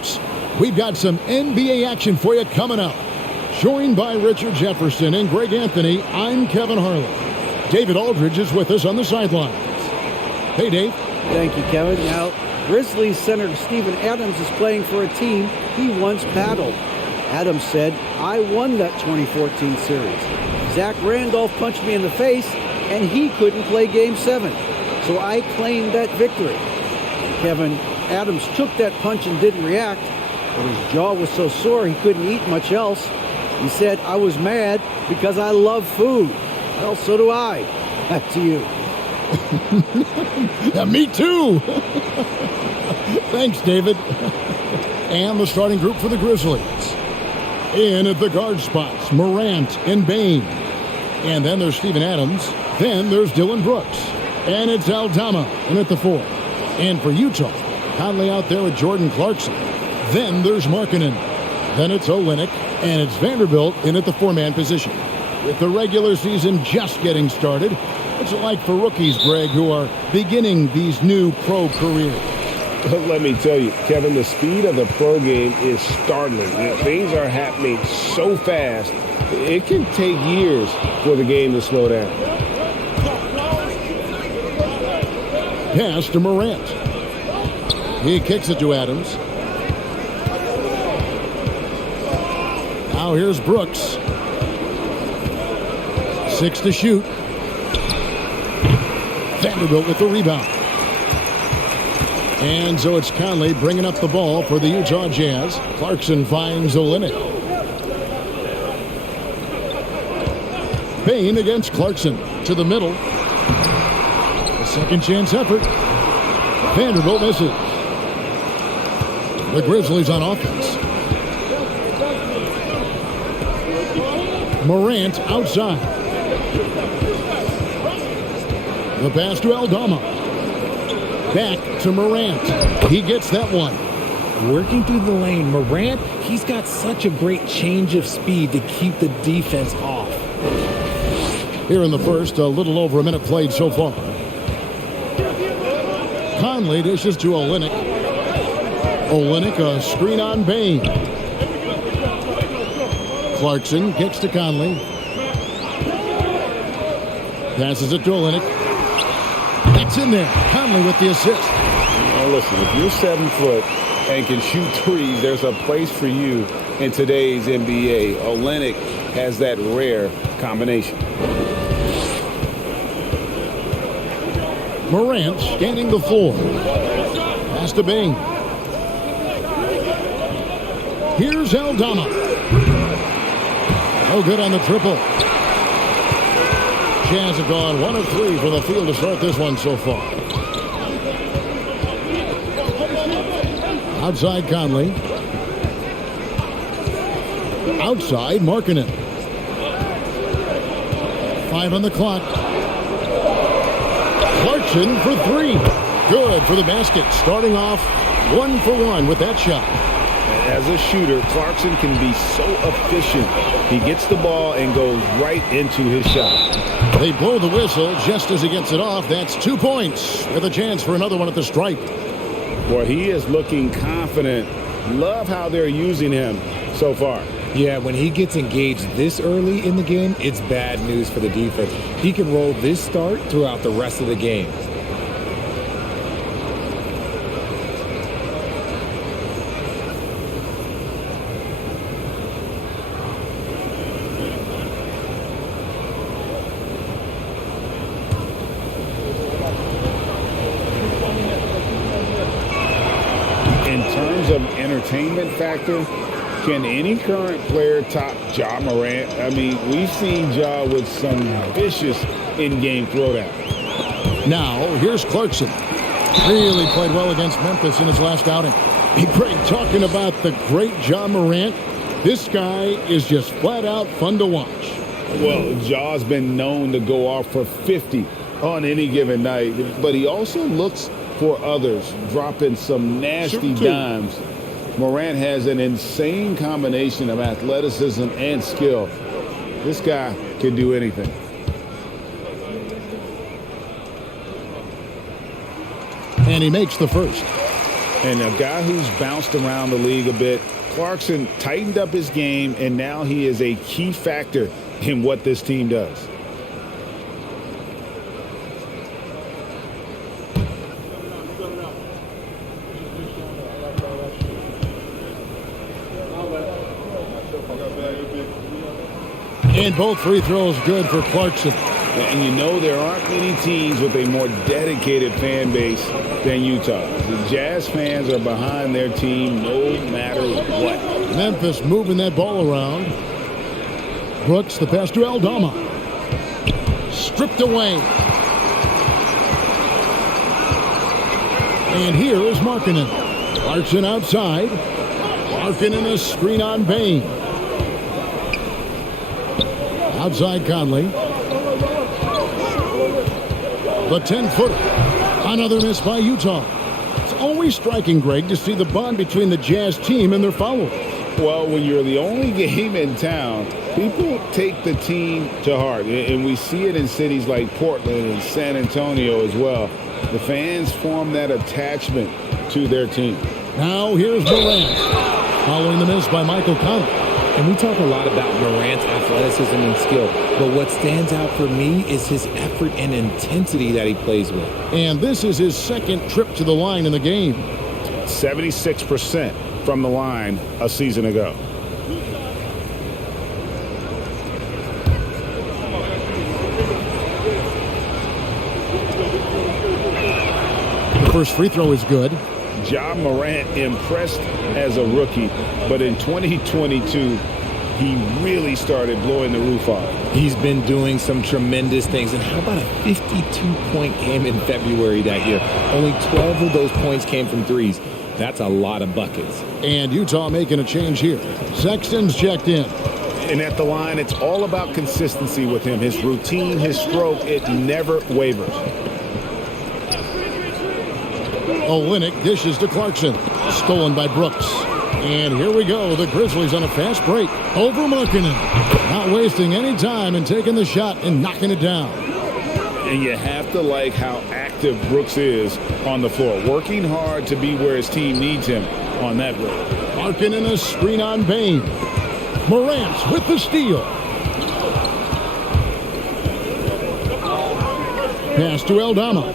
folks. We've got some NBA action for you coming up. Joined by Richard Jefferson and Greg Anthony, I'm Kevin Harlan. David Aldridge is with us on the sidelines. Hey, Dave. Thank you, Kevin. Now, Grizzlies center Steven Adams is playing for a team he once battled. Adams said, "I won that 2014 series. Zach Randolph punched me in the face, and he couldn't play Game 7. So I claimed that victory." And Kevin, Adams took that punch and didn't react, but his jaw was so sore he couldn't eat much else. He said, "I was mad because I love food." Well, so do I. Back to you. Yeah, me too. Thanks, David. And the starting group for the Grizzlies. In at the guard spots, Morant and Bane. And then there's Steven Adams. Then there's Dylan Brooks. And it's Aldama in at the 4. And for Utah, Conley out there with Jordan Clarkson. Then there's Markkanen. Then it's Olynyk. And it's Vanderbilt in at the 4-man position. With the regular season just getting started, what's it like for rookies, Greg, who are beginning these new pro careers? Let me tell you, Kevin, the speed of the pro game is startling. Things are happening so fast, it can take years for the game to slow down. Pass to Morant. He kicks it to Adams. Now here's Brooks. 6 to shoot. Vanderbilt with the rebound. And so it's Conley bringing up the ball for the Utah Jazz. Clarkson finds Olynyk. Bane against Clarkson to the middle. A second chance effort. Vanderbilt misses. The Grizzlies on offense. Morant outside. The pass to Aldama. Back to Morant. He gets that one. Working through the lane, Morant, he's got such a great change of speed to keep the defense off. Here in the first, a little over a minute played so far. Conley dishes to Olynyk. Olynyk, a screen on Bane. Clarkson kicks to Conley. Passes it to Olynyk. That's in there. Conley with the assist. Now listen, if you're 7 foot and can shoot threes, there's a place for you in today's NBA. Olynyk has that rare combination. Morant scanning the floor. Pass to Bane. Here's Aldama. No good on the triple. Jazz have gone 1 of 3 from the field to start this one so far. Outside Conley. Outside Markkanen. 5 on the clock. Clarkson for 3. Good for the basket. Starting off 1 for 1 with that shot. As a shooter, Clarkson can be so efficient. He gets the ball and goes right into his shot. They blow the whistle just as he gets it off. That's 2 points with a chance for another one at the stripe. Boy, he is looking confident. Love how they're using him so far. Yeah, when he gets engaged this early in the game, it's bad news for the defense. He can roll this start throughout the rest of the game. In terms of entertainment factor, can any current player top Ja Morant? I mean, we've seen Ja with some vicious in-game throwdown. Now, here's Clarkson. Really played well against Memphis in his last outing. Hey, Greg, talking about the great Ja Morant, this guy is just flat out fun to watch. Well, Ja's been known to go off for 50 on any given night, but he also looks for others, dropping some nasty dimes. Morant has an insane combination of athleticism and skill. This guy can do anything. And he makes the first. And a guy who's bounced around the league a bit, Clarkson tightened up his game, and now he is a key factor in what this team does. And both free throws good for Clarkson. And you know there aren't many teams with a more dedicated fan base than Utah. The Jazz fans are behind their team no matter what. Memphis moving that ball around. Brooks, the pass to Aldama. Stripped away. And here is Markkanen. Clarkson outside. Markkanen a screen on Bain. Outside Conley. The 10-footer. Another miss by Utah. It's always striking, Greg, to see the bond between the Jazz team and their followers. Well, when you're the only game in town, people take the team to heart. And we see it in cities like Portland and San Antonio as well. The fans form that attachment to their team. Now here's Morant. Following the miss by Michael Conley. And we talk a lot about Morant's athleticism and skill, but what stands out for me is his effort and intensity that he plays with. And this is his second trip to the line in the game. 76% from the line a season ago. The first free throw is good. Ja Morant impressed as a rookie, but in 2022, he really started blowing the roof off. He's been doing some tremendous things. And how about a 52-point game in February that year? Only 12 of those points came from threes. That's a lot of buckets. And Utah making a change here. Sexton's checked in. And at the line, it's all about consistency with him. His routine, his stroke, it never wavers. Olynyk dishes to Clarkson. Stolen by Brooks. And here we go. The Grizzlies on a fast break. Over Markkanen. Not wasting any time and taking the shot and knocking it down. And you have to like how active Brooks is on the floor. Working hard to be where his team needs him on that break. Markkanen a screen on Bain. Morant with the steal. Pass to Aldama.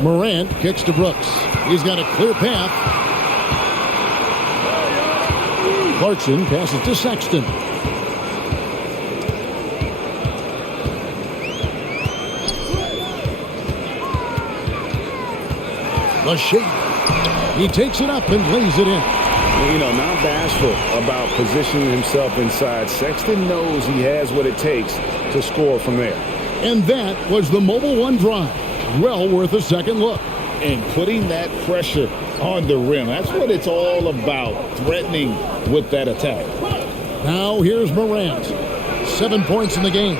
Morant kicks to Brooks. He's got a clear path. Clarkson passes to Sexton. The shape. He takes it up and lays it in. You know, not bashful about positioning himself inside. Sexton knows he has what it takes to score from there. And that was the Mobile One drive. Well worth a second look. And putting that pressure on the rim. That's what it's all about, threatening with that attack. Now here's Morant. 7 points in the game.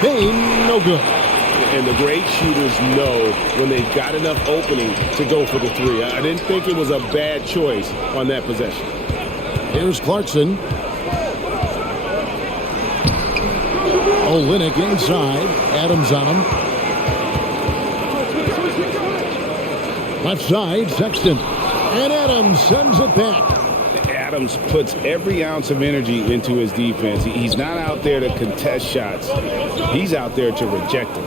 Bain, no good. And the great shooters know when they've got enough opening to go for the three. I didn't think it was a bad choice on that possession. Here's Clarkson. Olynyk inside. Adams on him. Left side, Sexton. And Adams sends it back. Adams puts every ounce of energy into his defense. He's not out there to contest shots. He's out there to reject them.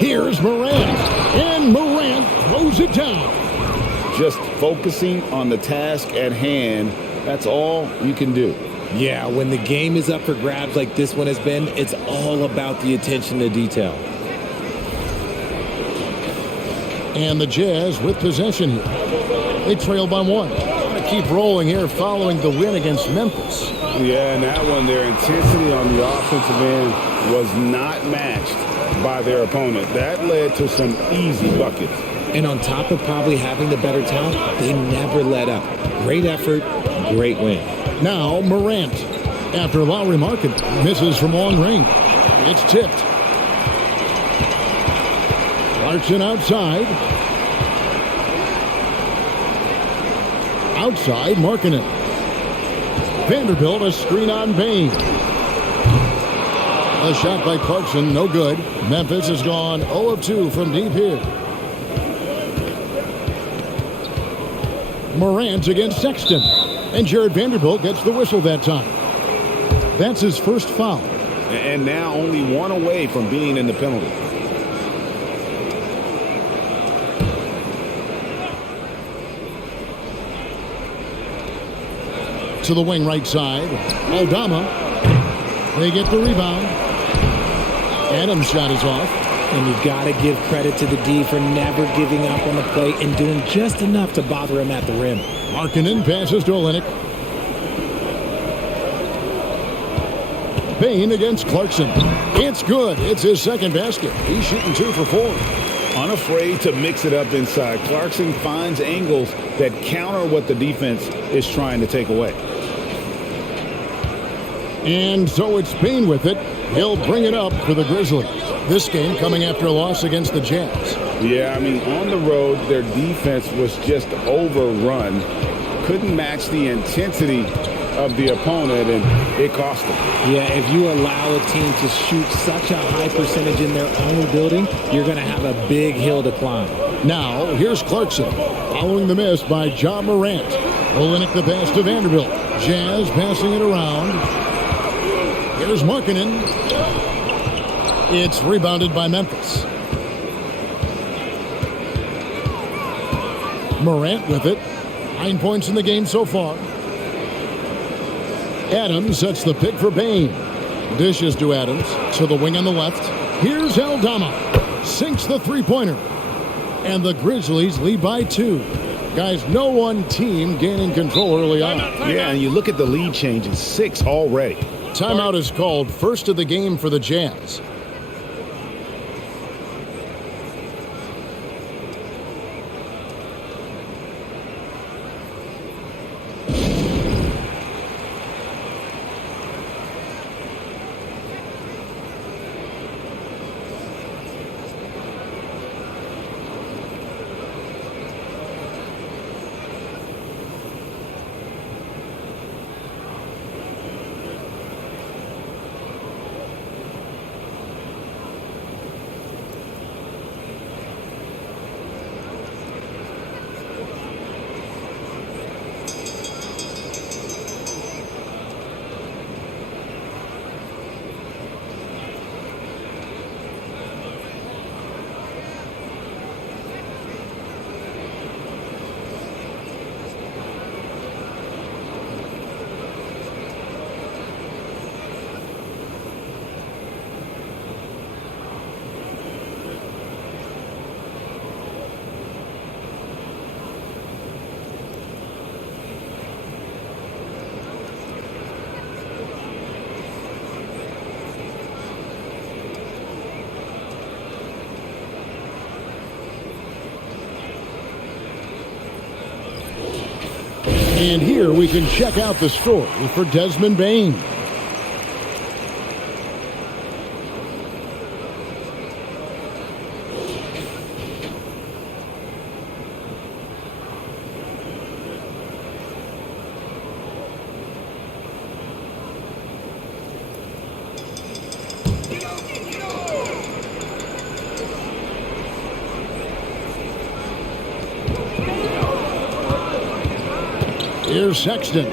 Here's Morant. And Morant throws it down. Just focusing on the task at hand, that's all you can do. Yeah, when the game is up for grabs like this one has been, it's all about the attention to detail. And the Jazz with possession here. They trail by one. Going to keep rolling here following the win against Memphis. Yeah, and that one, their intensity on the offensive end was not matched by their opponent. That led to some easy buckets. And on top of probably having the better talent, they never let up. Great effort, great win. Now Morant. After Lowry Markkanen misses from long range. It's tipped. Clarkson outside. Outside, Markkanen. Vanderbilt, a screen on Bain. A shot by Clarkson, no good. Memphis has gone 0 of 2 from deep here. Morant against Sexton. And Jared Vanderbilt gets the whistle that time. That's his first foul. And now only one away from being in the penalty. To the wing right side. Aldama. They get the rebound. Adams' shot is off. And you've got to give credit to the D for never giving up on the play and doing just enough to bother him at the rim. Markkanen passes to Olynyk. Bain against Clarkson. It's good. It's his second basket. He's shooting 2 for 4. Unafraid to mix it up inside. Clarkson finds angles that counter what the defense is trying to take away. And so it's Bain with it. He'll bring it up for the Grizzlies. This game coming after a loss against the Jazz. Yeah, I mean, on the road, their defense was just overrun. Couldn't match the intensity of the opponent, and it cost them. Yeah, if you allow a team to shoot such a high percentage in their own building, you're going to have a big hill to climb. Now, here's Clarkson. Following the miss by Ja Morant. Olynyk the pass to Vanderbilt. Jazz passing it around. Here's Markkanen. It's rebounded by Memphis. Morant with it. 9 points in the game so far. Adams sets the pick for Bain. Dishes to Adams. To the wing on the left. Here's Aldama. Sinks the three-pointer. And the Grizzlies lead by 2. Guys, no one team gaining control early on. Yeah, and you look at the lead change. It's 6 already. Timeout is called. First of the game for the Jazz. And here we can check out the story for Desmond Bain. Here's Sexton.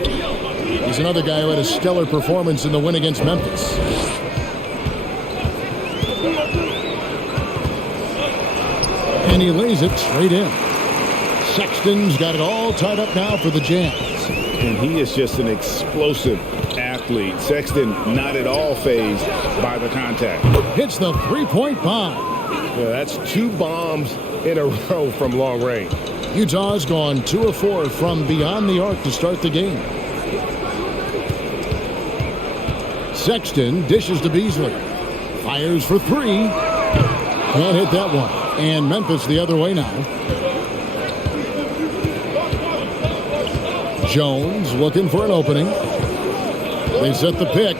He's another guy who had a stellar performance in the win against Memphis. And he lays it straight in. Sexton's got it all tied up now for the Jazz. And he is just an explosive athlete. Sexton not at all fazed by the contact. Hits the three-point bomb. Yeah, that's 2 bombs in a row from long range. Utah's gone 2 of 4 from beyond the arc to start the game. Sexton dishes to Beasley. Fires for 3. Can't hit that one. And Memphis the other way now. Jones looking for an opening. They set the pick.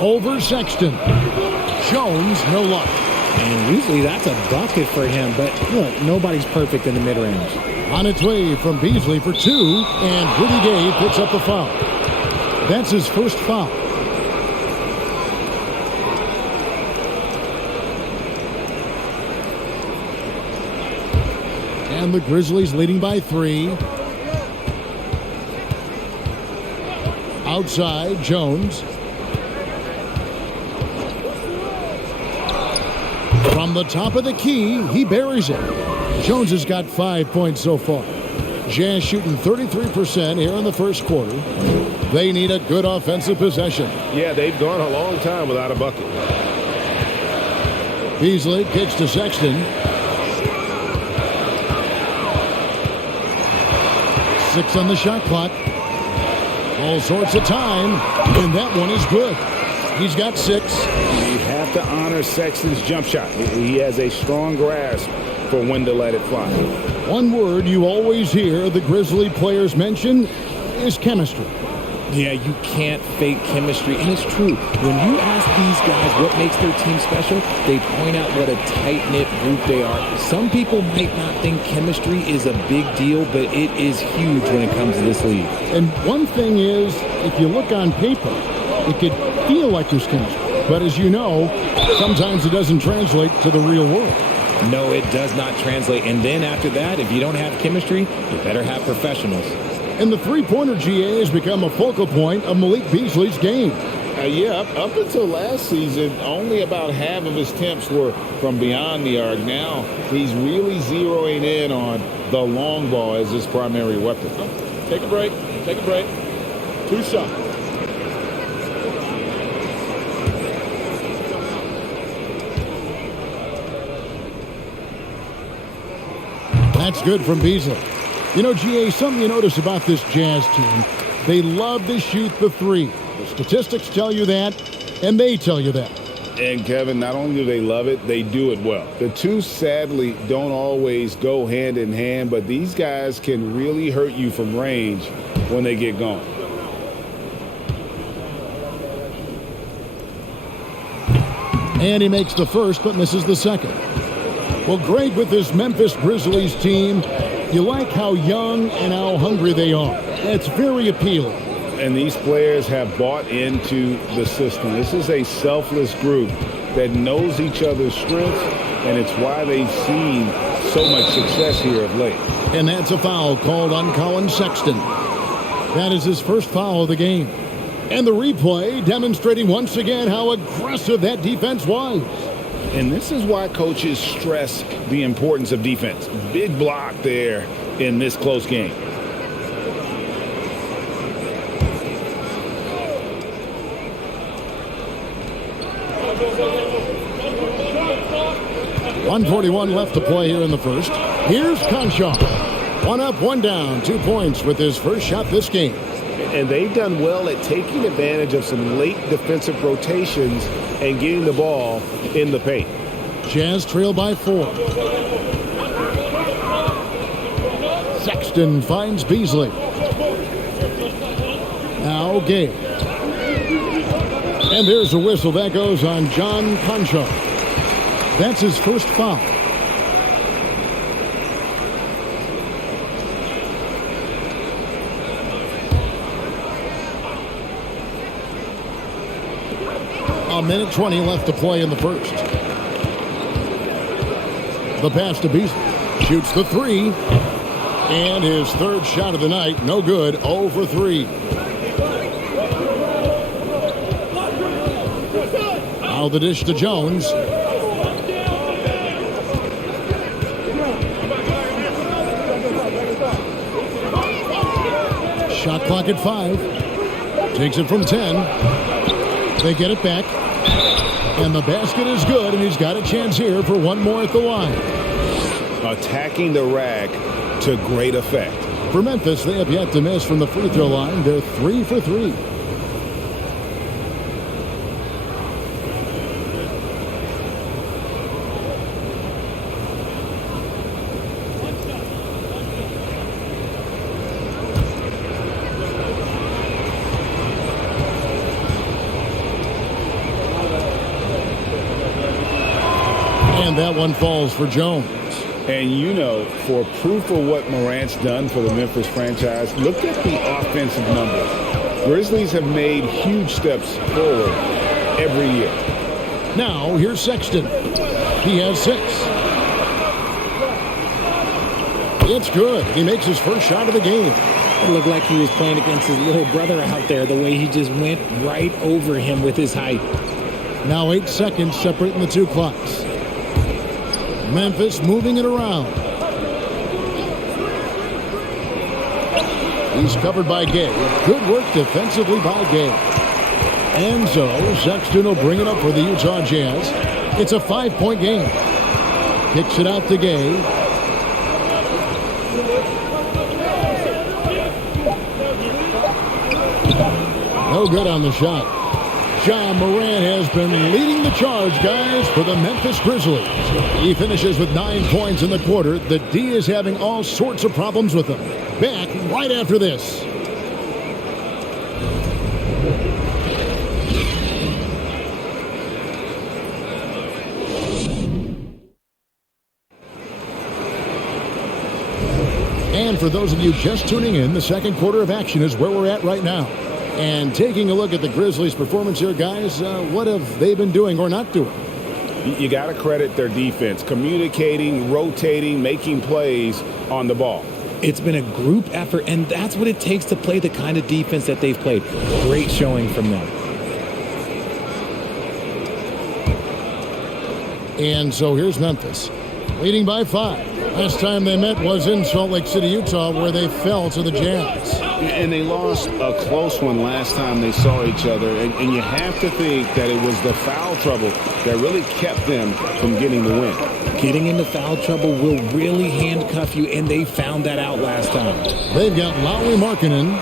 Over Sexton. Jones, no luck. And usually that's a bucket for him, but look, nobody's perfect in the mid-range. On its way from Beasley for 2, and Rudy Gay picks up the foul. That's his first foul. And the Grizzlies leading by 3. Outside, Jones. From the top of the key, he buries it. Jones has got 5 points so far. Jazz shooting 33% here in the first quarter. They need a good offensive possession. Yeah, they've gone a long time without a bucket. Beasley kicks to Sexton. 6 on the shot clock. All sorts of time, and that one is good. He's got 6. You have to honor Sexton's jump shot. He has a strong grasp for when to let it fly. One word you always hear the Grizzly players mention is chemistry. Yeah, you can't fake chemistry, and it's true. When you ask these guys what makes their team special, they point out what a tight-knit group they are. Some people might not think chemistry is a big deal, but it is huge when it comes to this league. And one thing is, if you look on paper, it could feel like there's chemistry. But as you know, sometimes it doesn't translate to the real world. No, it does not translate. And then after that, if you don't have chemistry, you better have professionals. And the three-pointer GA has become a focal point of Malik Beasley's game. Up until last season, only about half of his attempts were from beyond the arc. Now he's really zeroing in on the long ball as his primary weapon. Take a break. Take a break. 2 shots. That's good from Beasley. You know, GA, something you notice about this Jazz team, they love to shoot the 3. The statistics tell you that, and they tell you that. And, Kevin, not only do they love it, they do it well. The two, sadly, don't always go hand in hand, but these guys can really hurt you from range when they get going. And he makes the first, but misses the second. Well, Greg, with this Memphis Grizzlies team, you like how young and how hungry they are. It's very appealing. And these players have bought into the system. This is a selfless group that knows each other's strengths, and it's why they've seen so much success here of late. And that's a foul called on Colin Sexton. That is his first foul of the game. And the replay demonstrating once again how aggressive that defense was. And this is why coaches stress the importance of defense. Big block there in this close game. .141 left to play here in the first. Here's Conchar. 1 up, 1 down. 2 points with his first shot this game. And they've done well at taking advantage of some late defensive rotations and getting the ball in the paint. Jazz trail by 4. Sexton finds Beasley. Now Gay. And there's a whistle. That goes on John Conchar. That's his first foul. A minute 20 left to play in the first. The pass to Beasley. Shoots the 3. And his third shot of the night. No good. 0 for 3. Now the dish to Jones. Shot clock at 5. Takes it from 10. They get it back. And the basket is good, and he's got a chance here for one more at the line. Attacking the rack to great effect. For Memphis, they have yet to miss from the free throw line. They're 3 for 3. And that one falls for Jones. And you know, for proof of what Morant's done for the Memphis franchise, look at the offensive numbers. Grizzlies have made huge steps forward every year. Now, here's Sexton. He has 6. It's good. He makes his first shot of the game. It looked like he was playing against his little brother out there, the way he just went right over him with his height. Now 8 seconds separating the two clocks. Memphis moving it around. He's covered by Gay. Good work defensively by Gay. And so Sexton will bring it up for the Utah Jazz. It's a 5-point game. Kicks it out to Gay. No good on the shot. Ja Morant has been leading the charge, guys, for the Memphis Grizzlies. He finishes with 9 points in the quarter. The D is having all sorts of problems with him. Back right after this. And for those of you just tuning in, the second quarter of action is where we're at right now. And taking a look at the Grizzlies' performance here, guys, what have they been doing or not doing? You got to credit their defense, communicating, rotating, making plays on the ball. It's been a group effort, and that's what it takes to play the kind of defense that they've played. Great showing from them. And so here's Memphis, leading by 5. Last time they met was in Salt Lake City, Utah, where they fell to the Jazz. And they lost a close one last time they saw each other. And you have to think that it was the foul trouble that really kept them from getting the win. Getting into foul trouble will really handcuff you, and they found that out last time. They've got Lauri Markkanen,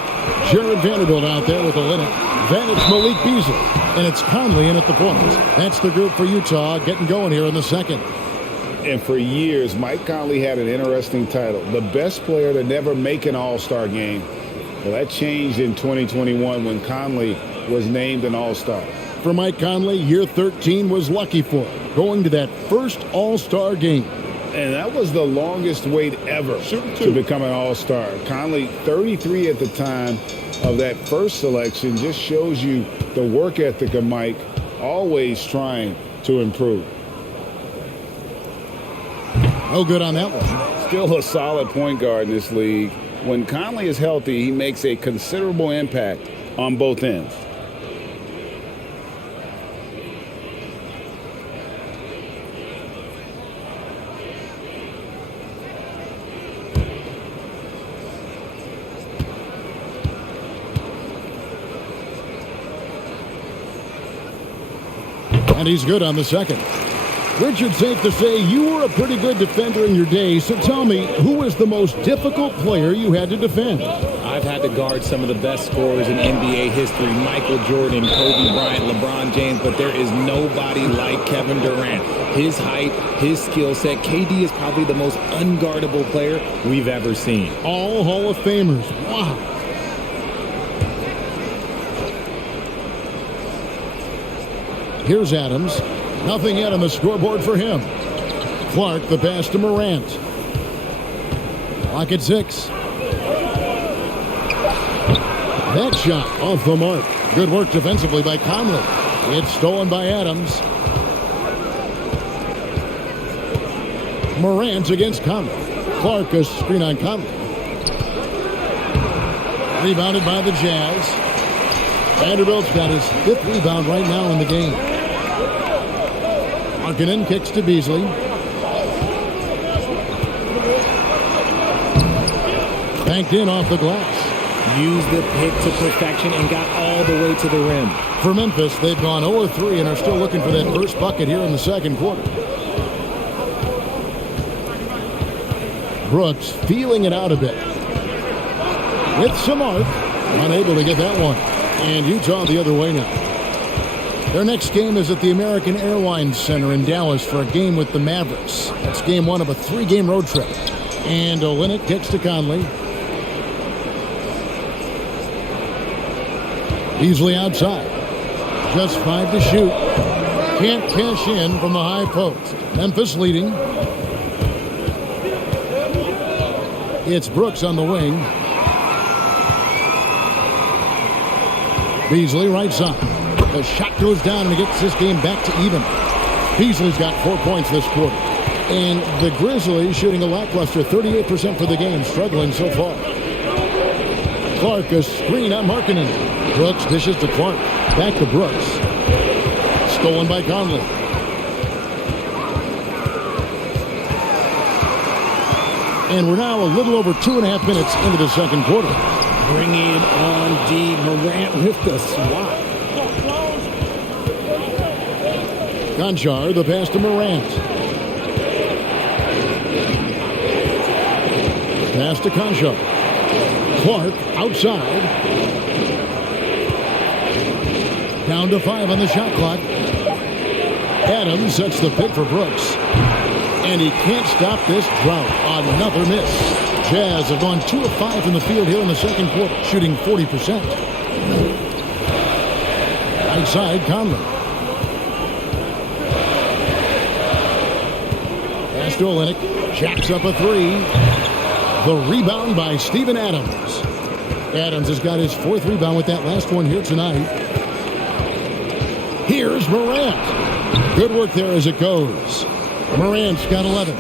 Jared Vanderbilt out there with the Linux, Vanish Malik Beasley, and it's Conley in at the point. That's the group for Utah getting going here in the second. And for years, Mike Conley had an interesting title, the best player to never make an All-Star game. Well, that changed in 2021 when Conley was named an All-Star. For Mike Conley, year 13 was lucky for him, going to that first All-Star game. And that was the longest wait ever to become an All-Star. Conley, 33 at the time of that first selection, just shows you the work ethic of Mike, always trying to improve. No good on that one. Still a solid point guard in this league. When Conley is healthy, he makes a considerable impact on both ends. And he's good on the second. Richard, safe to say you were a pretty good defender in your day, so tell me, who was the most difficult player you had to defend? I've had to guard some of the best scorers in NBA history, Michael Jordan, Kobe Bryant, LeBron James, but there is nobody like Kevin Durant. His height, his skill set, KD is probably the most unguardable player we've ever seen. All Hall of Famers. Wow. Here's Adams. Nothing yet on the scoreboard for him. Clark, the pass to Morant. Clock at 6. That shot off the mark. Good work defensively by Conley. It's stolen by Adams. Morant against Conley. Clark, a screen on Conley. Rebounded by the Jazz. Vanderbilt's got his 5th rebound right now in the game. Markkanen kicks to Beasley. Banked in off the glass. Used the pick to perfection and got all the way to the rim. For Memphis, they've gone 0-3 and are still looking for that first bucket here in the second quarter. Brooks feeling it out a bit. With some arc, unable to get that one. And Utah the other way now. Their next game is at the American Airlines Center in Dallas for a game with the Mavericks. That's game 1 of a 3-game road trip. And Olynyk kicks to Conley. Beasley outside. Just 5 to shoot. Can't cash in from the high post. Memphis leading. It's Brooks on the wing. Beasley right side. The shot goes down and he gets this game back to even. Beasley's got 4 points this quarter. And the Grizzlies shooting a lackluster 38% for the game, struggling so far. Clark, a screen on Markkanen. Brooks dishes to Clark. Back to Brooks. Stolen by Conley. And we're now a little over 2.5 minutes into the second quarter. Bringing on D. Morant with the swat. Conchar, the pass to Morant. Pass to Conchar. Clark outside. Down to 5 on the shot clock. Adams sets the pick for Brooks. And he can't stop this drought. Another miss. Jazz have gone 2 of 5 from the field here in the second quarter, shooting 40%. Right side, Conley. Pass to Olynyk. Jacks up a 3. The rebound by Steven Adams. Adams has got his 4th rebound with that last one here tonight. Here's Morant. Good work there as it goes. Morant's got 11.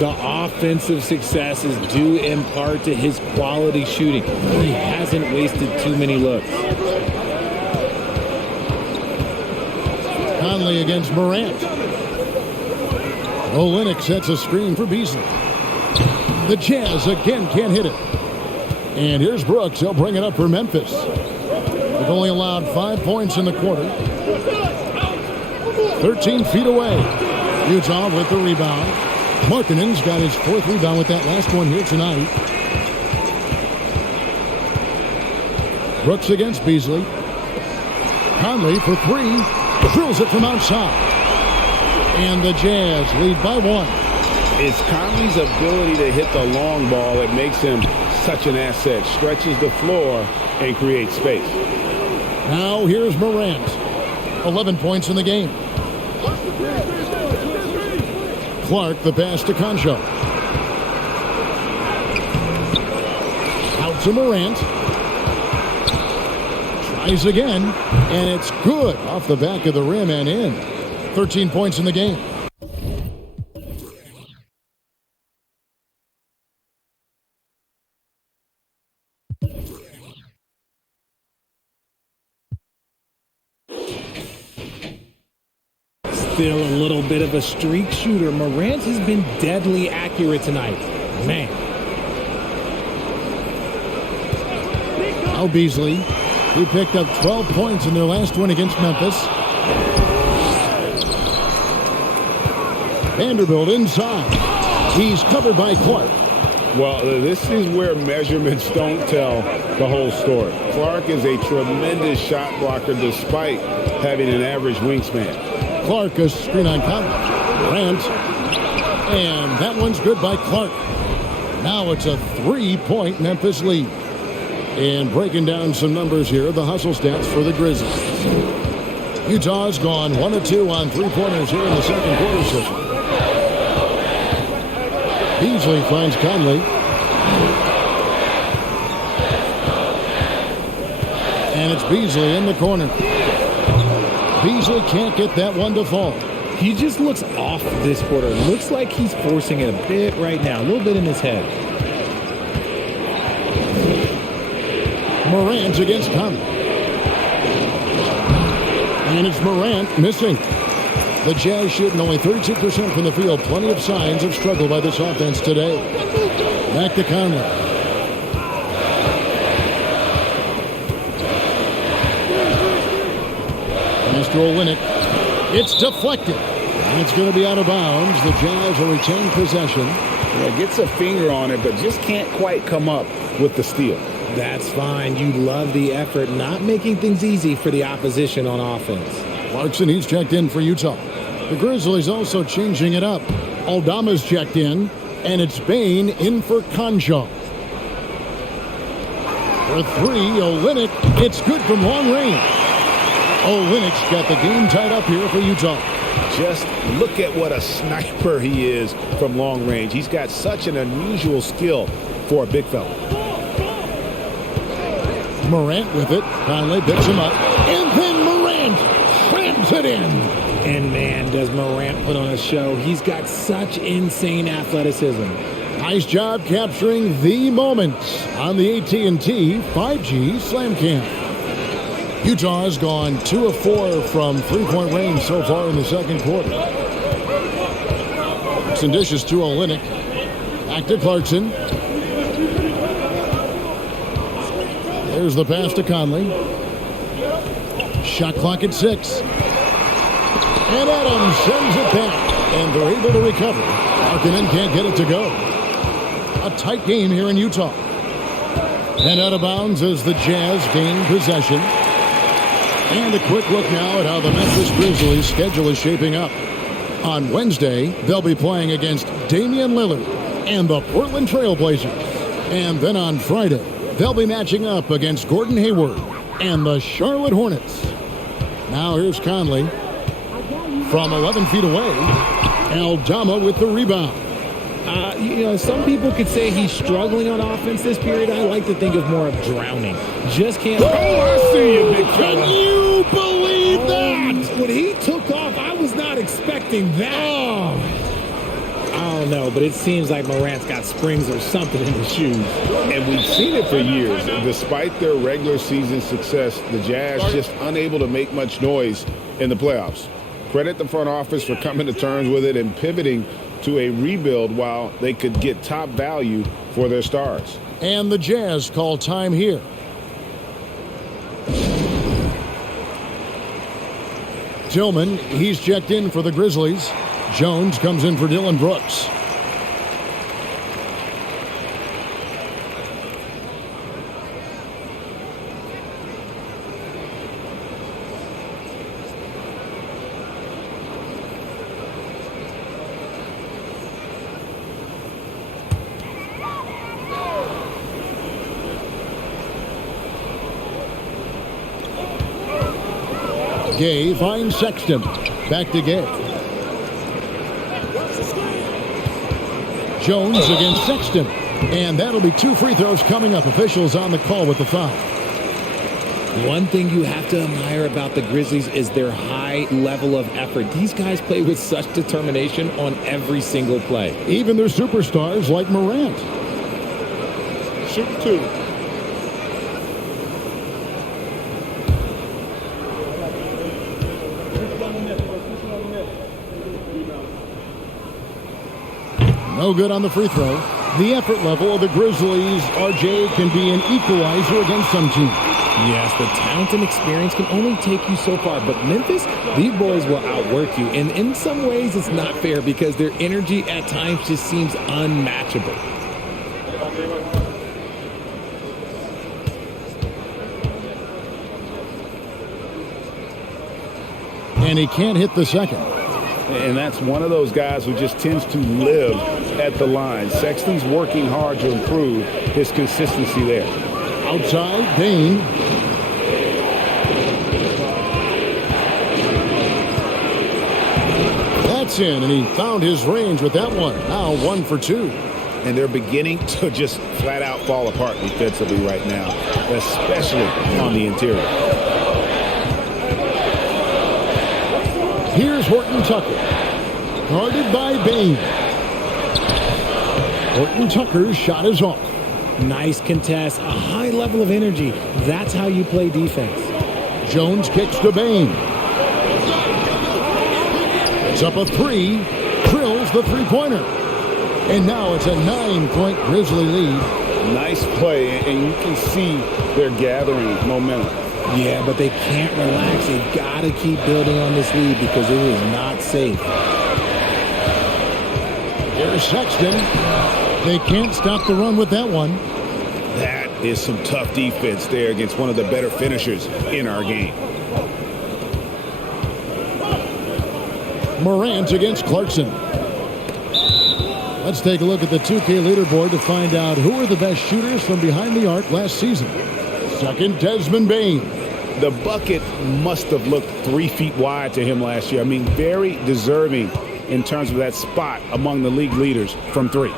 The offensive success is due in part to his quality shooting. He hasn't wasted too many looks. Conley against Morant. Olynyk sets a screen for Beasley. The Jazz again can't hit it. And here's Brooks. He'll bring it up for Memphis. They've only allowed 5 points in the quarter. 13 feet away. Utah with the rebound. Markkanen's got his 4th rebound with that last one here tonight. Brooks against Beasley. Conley for 3. Drills it from outside. And the Jazz lead by 1. It's Conley's ability to hit the long ball that makes him such an asset. Stretches the floor and creates space. Now here's Morant. 11 points in the game. Clark, the pass to Conchar. Out to Morant. Tries again, and it's good off the back of the rim and in. 13 points in the game. Still a little bit of a streak shooter. Morant has been deadly accurate tonight. Man. Now Beasley. He picked up 12 points in their last win against Memphis. Vanderbilt inside. He's covered by Clark. Well, this is where measurements don't tell the whole story. Clark is a tremendous shot blocker despite having an average wingspan. Clark, a screen on Conley. Grant. And that one's good by Clark. Now it's a 3-point Memphis lead. And breaking down some numbers here, the hustle stats for the Grizzlies. Utah's gone 1 of 2 on 3-pointers here in the second quarter session. Beasley finds Conley. And it's Beasley in the corner. Beasley can't get that one to fall. He just looks off this quarter. Looks like he's forcing it a bit right now. A little bit in his head. Morant against Conley. And it's Morant missing. The Jazz shooting only 32% from the field. Plenty of signs of struggle by this offense today. Back to Conley. Mr. Olynyk. It's deflected. And it's going to be out of bounds. The Jazz will retain possession. Yeah, gets a finger on it, but just can't quite come up with the steal. That's fine. You love the effort, not making things easy for the opposition on offense. Clarkson, he's checked in for Utah. The Grizzlies also changing it up. Aldama's checked in, and it's Bane in for Conchar. For 3, Olynyk. It's good from long range. Olynyk's got the game tied up here for Utah. Just look at what a sniper he is from long range. He's got such an unusual skill for a big fella. Morant with it. Conley picks him up. And then Morant slams it in. And man, does Morant put on a show. He's got such insane athleticism. Nice job capturing the moment on the AT&T 5G Slam Cam. Utah has gone 2 of 4 from three-point range so far in the second quarter. Some dishes to Olynyk. Back to Clarkson. There's the pass to Conley. Shot clock at 6. And Adams sends it back. And they're able to recover. Markkanen can't get it to go. A tight game here in Utah. And out of bounds as the Jazz gain possession. And a quick look now at how the Memphis Grizzlies' schedule is shaping up. On Wednesday, they'll be playing against Damian Lillard and the Portland Trail Blazers. And then on Friday, they'll be matching up against Gordon Hayward and the Charlotte Hornets. Now here's Conley. From 11 feet away, Aldama with the rebound. Some people could say he's struggling on offense this period. I like to think of more of drowning. Just can't. Oh, I see you, big fella. Can you believe that? When he took off, I was not expecting that. Oh. I don't know, but it seems like Morant's got springs or something in his shoes. And we've seen it for years. Despite their regular season success, the Jazz just unable to make much noise in the playoffs. Credit the front office for coming to terms with it and pivoting to a rebuild while they could get top value for their stars. And the Jazz call time here. Tillman, he's checked in for the Grizzlies. Jones comes in for Dylan Brooks. Gay finds Sexton. Back to Gay. Jones against Sexton. And that'll be 2 free throws coming up. Officials on the call with the foul. One thing you have to admire about the Grizzlies is their high level of effort. These guys play with such determination on every single play. Even their superstars like Morant. Shoot 2. No good on the free throw. The effort level of the Grizzlies, RJ, can be an equalizer against some teams. Yes, the talent and experience can only take you so far. But Memphis, these boys will outwork you. And in some ways, it's not fair because their energy at times just seems unmatchable. And he can't hit the second. And that's one of those guys who just tends to live at the line. Sexton's working hard to improve his consistency there. Outside, Bain. That's in, and he found his range with that one. Now 1 for 2. And they're beginning to just flat out fall apart defensively right now, especially on the interior. Here's Horton Tucker. Guarded by Bain. Horton Tucker's shot is off. Nice contest, a high level of energy. That's how you play defense. Jones kicks to Bain. It's up a 3. Drills the three-pointer. And now it's a 9-point Grizzly lead. Nice play, and you can see they're gathering momentum. Yeah, but they can't relax. They've got to keep building on this lead because it is not safe. Here's Sexton. They can't stop the run with that one. That is some tough defense there against one of the better finishers in our game. Morant against Clarkson. Let's take a look at the 2K leaderboard to find out who are the best shooters from behind the arc last season. Second, Desmond Bain. The bucket must have looked 3 feet wide to him last year. I mean, very deserving in terms of that spot among the league leaders from 3.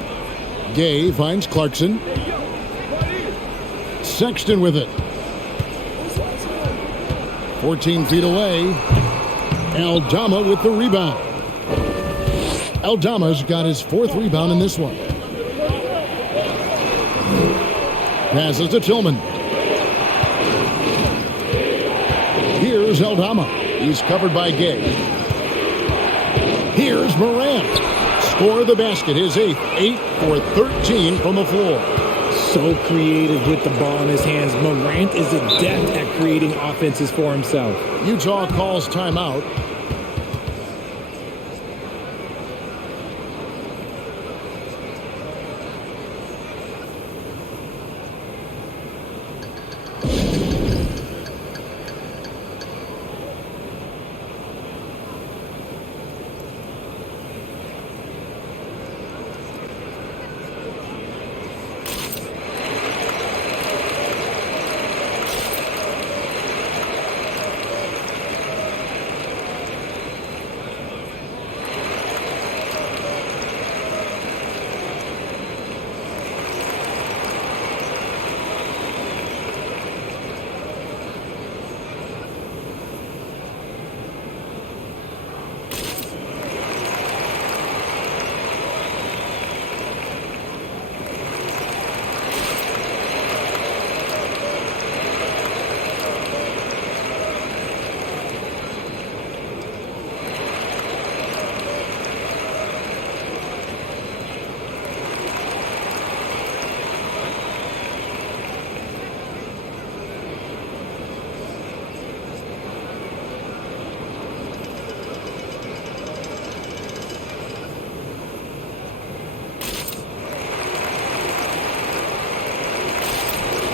Gay finds Clarkson. Sexton with it. 14 feet away. Aldama with the rebound. Aldama's got his 4th rebound in this one. Passes to Tillman. Here's Aldama. He's covered by Gay. Here's Morant. Score the basket, his 8th. 8 for 13 from the floor. So creative with the ball in his hands. Morant is adept at creating offenses for himself. Utah calls timeout.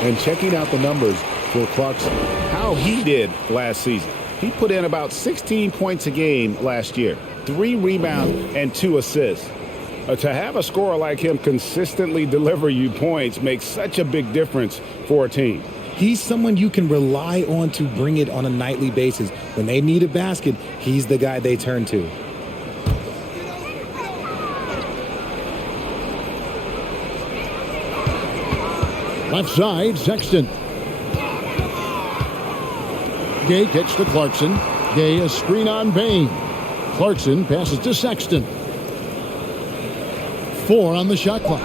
And checking out the numbers for Clarkson, how he did last season. He put in about 16 points a game last year, 3 rebounds and 2 assists. To have a scorer like him consistently deliver you points makes such a big difference for a team. He's someone you can rely on to bring it on a nightly basis. When they need a basket, he's the guy they turn to. Left side, Sexton. Gay kicks to Clarkson. Gay, a screen on Bain. Clarkson passes to Sexton. 4 on the shot clock.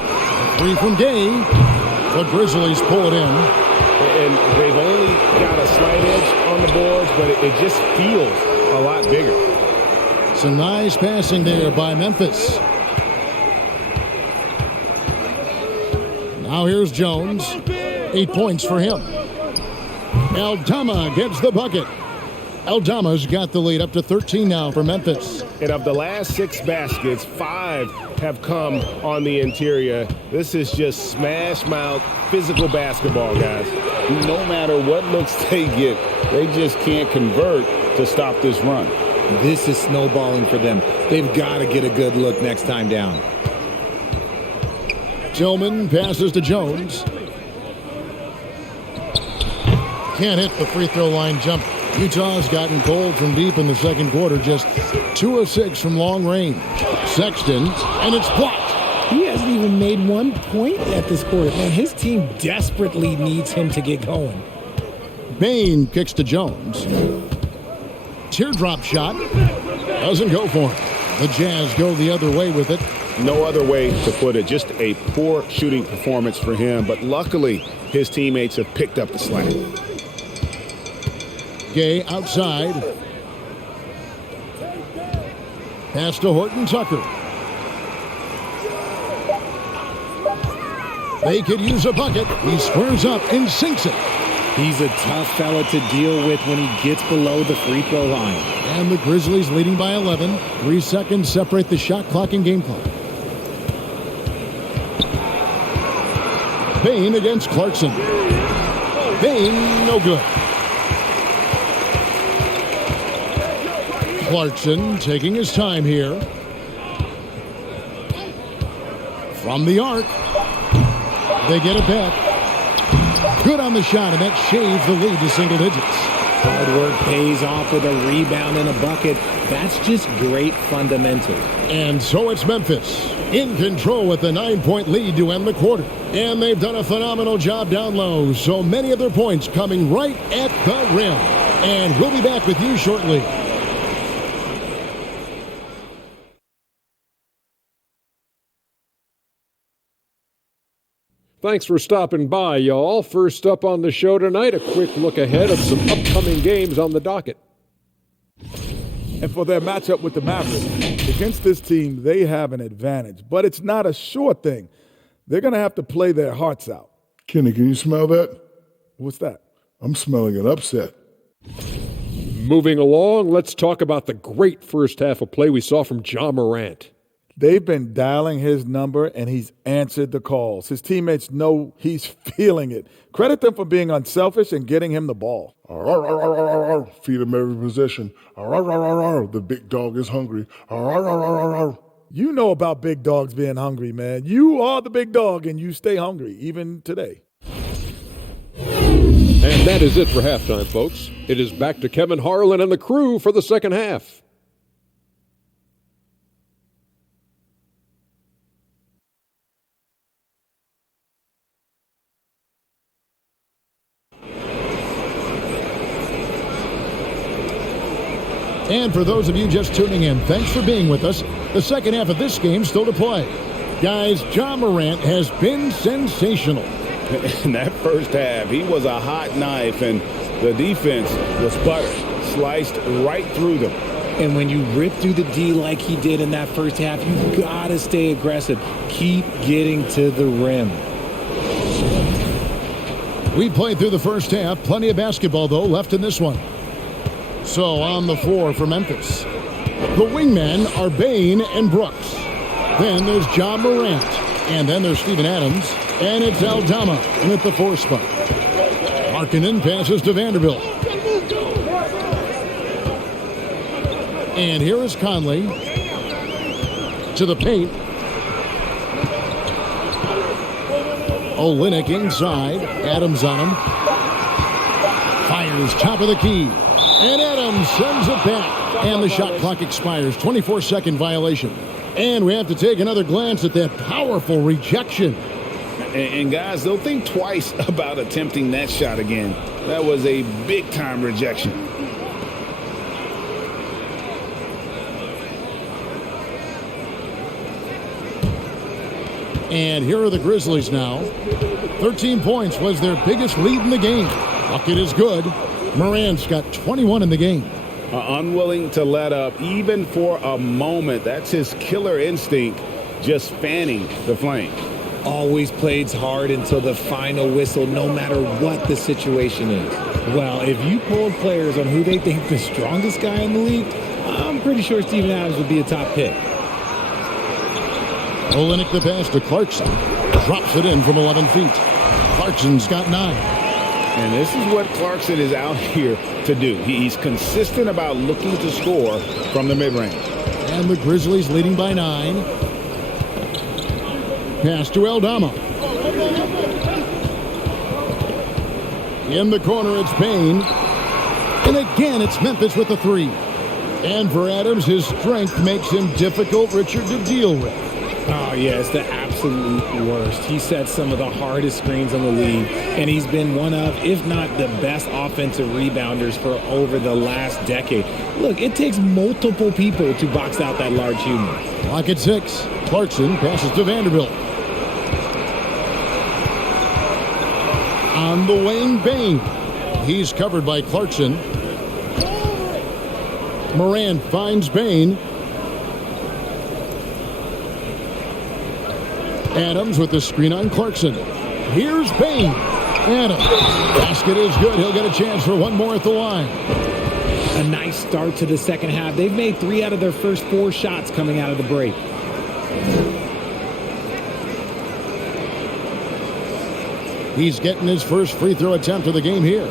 3 from Gay. The Grizzlies pull it in. And they've only got a slight edge on the boards, but it just feels a lot bigger. Some nice passing there by Memphis. Now here's Jones. 8 points for him. Aldama gets the bucket. Aldama's got the lead up to 13 now for Memphis. And of the last 6 baskets, 5 have come on the interior. This is just smash mouth physical basketball, guys. No matter what looks they get, they just can't convert to stop this run. This is snowballing for them. They've got to get a good look next time down. Tillman passes to Jones. Can't hit the free throw line jump. Utah's gotten cold from deep in the second quarter. Just 2 of 6 from long range. Sexton, and it's blocked. He hasn't even made 1 point at this quarter. Man, his team desperately needs him to get going. Bain kicks to Jones. Teardrop shot. Doesn't go for him. The Jazz go the other way with it. No other way to put it. Just a poor shooting performance for him. But luckily, his teammates have picked up the slack. Gay outside. Pass to Horton Tucker. They could use a bucket. He squares up and sinks it. He's a tough fella to deal with when he gets below the free throw line. And the Grizzlies leading by 11. 3 seconds separate the shot clock and game clock. Bain against Clarkson. Bain, no good. Clarkson taking his time here. From the arc. They get it back. Good on the shot, and that shaves the lead to single digits. Hard work pays off with a rebound and a bucket. That's just great fundamentals. And so it's Memphis in control with a 9-point lead to end the quarter. And they've done a phenomenal job down low. So many of their points coming right at the rim. And we'll be back with you shortly. Thanks for stopping by, y'all. First up on the show tonight, a quick look ahead of some upcoming games on the docket. And for their matchup with the Mavericks, against this team, they have an advantage. But it's not a sure thing. They're going to have to play their hearts out. Kenny, can you smell that? What's that? I'm smelling an upset. Moving along, let's talk about the great first half of play we saw from Ja Morant. They've been dialing his number, and he's answered the calls. His teammates know he's feeling it. Credit them for being unselfish and getting him the ball. Feed him every possession. The big dog is hungry. You know about big dogs being hungry, man. You are the big dog, and you stay hungry, even today. And that is it for halftime, folks. It is back to Kevin Harlan and the crew for the second half. And for those of you just tuning in, thanks for being with us. The second half of this game still to play. Guys, Ja Morant has been sensational. In that first half, he was a hot knife, and the defense was butter, sliced right through them. And when you rip through the D like he did in that first half, you got to stay aggressive. Keep getting to the rim. We played through the first half. Plenty of basketball, though, left in this one. So on the floor for Memphis, the wingmen are Bane and Brooks. Then there's Ja Morant. And then there's Steven Adams. And it's Aldama with the 4 spot. Markkanen passes to Vanderbilt. And here is Conley to the paint. Olynyk inside. Adams on him. Fires top of the key. And Adams sends it back. And the shot clock expires. 24-second violation. And we have to take another glance at that powerful rejection. And guys, they'll think twice about attempting that shot again. That was a big-time rejection. And here are the Grizzlies now. 13 points was their biggest lead in the game. Bucket is good. Morant's got 21 in the game. Unwilling to let up even for a moment. That's his killer instinct, just fanning the flame. Always plays hard until the final whistle, no matter what the situation is. Well, if you polled players on who they think the strongest guy in the league, I'm pretty sure Steven Adams would be a top pick. Olynyk the pass to Clarkson. Drops it in from 11 feet. Clarkson's got 9. And this is what Clarkson is out here to do. He's consistent about looking to score from the mid-range. And the Grizzlies leading by 9. Pass to Aldama. In the corner, it's Bane. And again, it's Memphis with the 3. And for Adams, his strength makes him difficult, Richard, to deal with. Oh, yeah, it's the absolute worst. He set some of the hardest screens in the league, and he's been one of, if not the best offensive rebounders for over the last decade. Look, it takes multiple people to box out that large human. Clock at 6. Clarkson passes to Vanderbilt. On the wing, Bane. He's covered by Clarkson. Morant finds Bane. Adams with the screen on Clarkson. Here's Bane. Adams. Basket is good. He'll get a chance for one more at the line. A nice start to the second half. They've made 3 out of their first 4 shots coming out of the break. He's getting his first free throw attempt of the game here.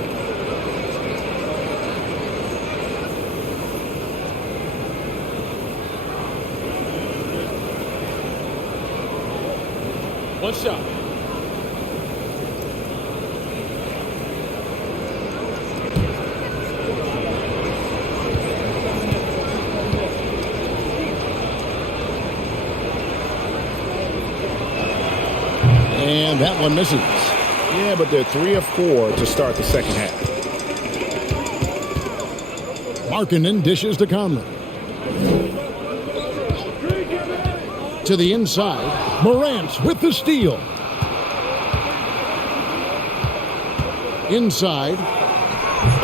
One shot. And that one misses. Yeah, but they're 3 of 4 to start the second half. Markkanen dishes to Conley. To the inside. Morant with the steal. Inside.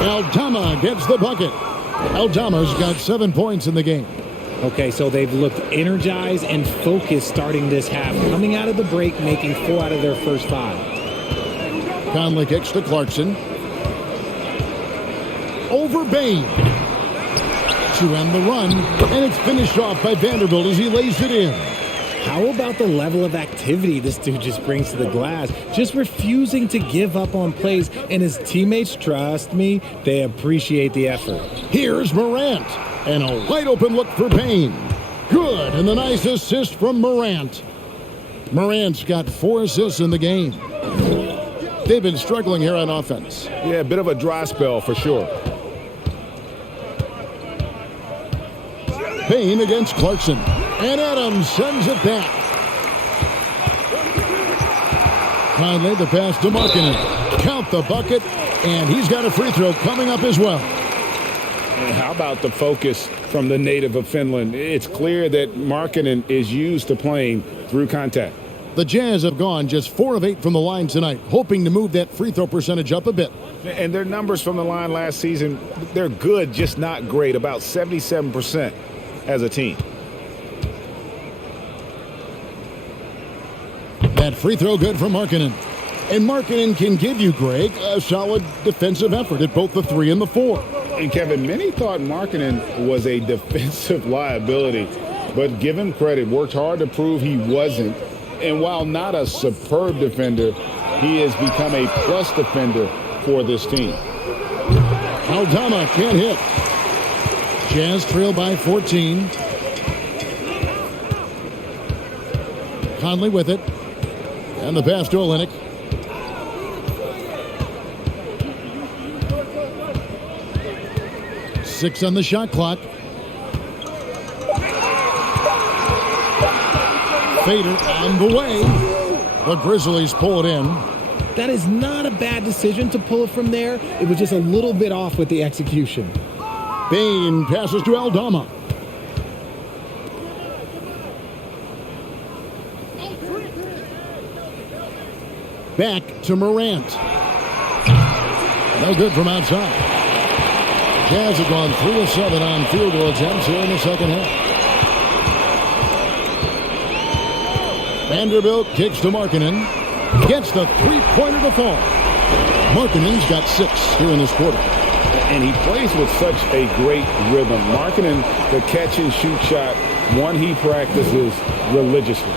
Aldama gets the bucket. Aldama's got 7 points in the game. Okay, so they've looked energized and focused starting this half. Coming out of the break, making 4 out of their first 5. Conley kicks to Clarkson. Over Bain. To end the run, and it's finished off by Vanderbilt as he lays it in. How about the level of activity this dude just brings to the glass? Just refusing to give up on plays, and his teammates, trust me, they appreciate the effort. Here's Morant, and a wide open look for Bain. Good, and a nice assist from Morant. Morant's got 4 assists in the game. They've been struggling here on offense. Yeah, a bit of a dry spell for sure. Bain against Clarkson. And Adams sends it back. Conley, the pass to Markkanen. Count the bucket, and he's got a free throw coming up as well. And how about the focus from the native of Finland? It's clear that Markkanen is used to playing through contact. The Jazz have gone just 4 of 8 from the line tonight, hoping to move that free throw percentage up a bit. And their numbers from the line last season, they're good, just not great, about 77% as a team. That free throw good for Markkanen. And Markkanen can give you, Greg, a solid defensive effort at both the 3 and the 4. And Kevin, many thought Markkanen was a defensive liability, but give him credit, worked hard to prove he wasn't. And while not a superb defender, he has become a plus defender for this team. Aldama can't hit. Jazz trail by 14. Conley with it. And the pass to Olynyk. Six on the shot clock. Fader on the way. The Grizzlies pull it in. That is not a bad decision to pull it from there. It was just a little bit off with the execution. Bain passes to Aldama. Back to Morant. No good from outside. Jazz have gone 3 of 7 on field goal attempts here in the second half. Vanderbilt kicks to Markkanen. Gets the three-pointer to fall. Markkanen's got 6 here in this quarter. And he plays with such a great rhythm. Markkanen, the catch-and-shoot shot, one he practices religiously.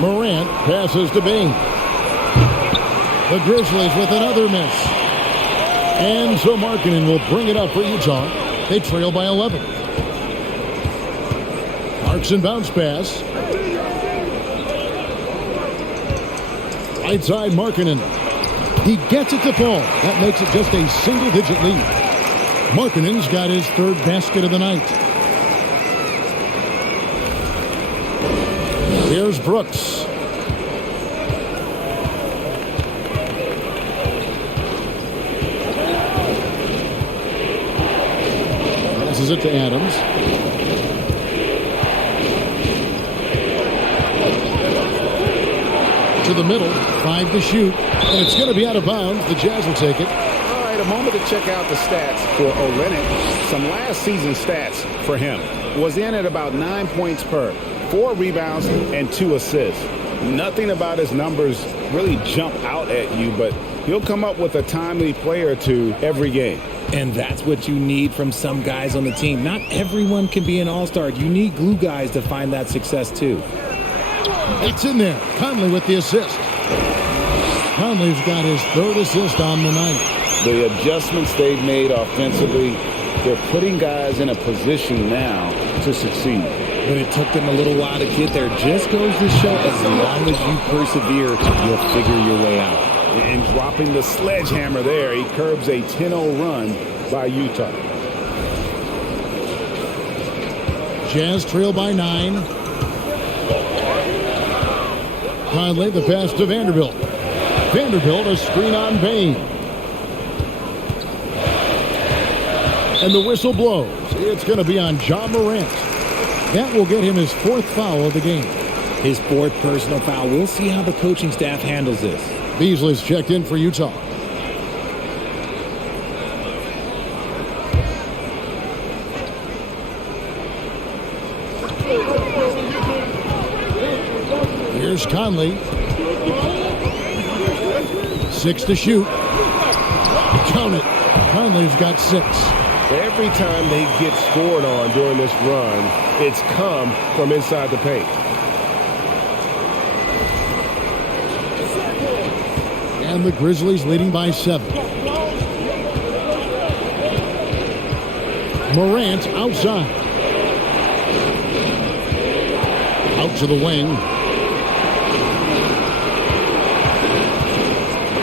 Morant passes to Bain. The Grizzlies with another miss. And so Markkanen will bring it up for Utah. They trail by 11. Clarkson bounce pass. Right side Markkanen. He gets it to fall. That makes it just a single-digit lead. Markkanen's got his 3rd basket of the night. Here's Brooks. Passes it to Adams. To the middle, 5 to shoot, and it's going to be out of bounds. The Jazz will take it. All right, a moment to check out the stats for Olynyk. Some last season stats for him. Was in at about 9 points per, 4 rebounds, and 2 assists. Nothing about his numbers really jump out at you, but he'll come up with a timely play or two every game. And that's what you need from some guys on the team. Not everyone can be an all-star. You need glue guys to find that success too. It's in there. Conley with the assist. Conley's got his 3rd assist on the night. The adjustments they've made offensively, they're putting guys in a position now to succeed. But it took them a little while to get there. Just goes to show as long as you persevere, you'll figure your way out. And dropping the sledgehammer there, he curbs a 10-0 run by Utah. Jazz trail by 9. Conley, the pass to Vanderbilt. Vanderbilt, a screen on Bain. And the whistle blows. It's going to be on John Morant. That will get him his 4th foul of the game. His 4th personal foul. We'll see how the coaching staff handles this. Beasley's checked in for Utah. Here's Conley. 6 to shoot. Count it. Conley's got 6. Every time they get scored on during this run, it's come from inside the paint. And the Grizzlies leading by 7. Morant outside. Out to the wing.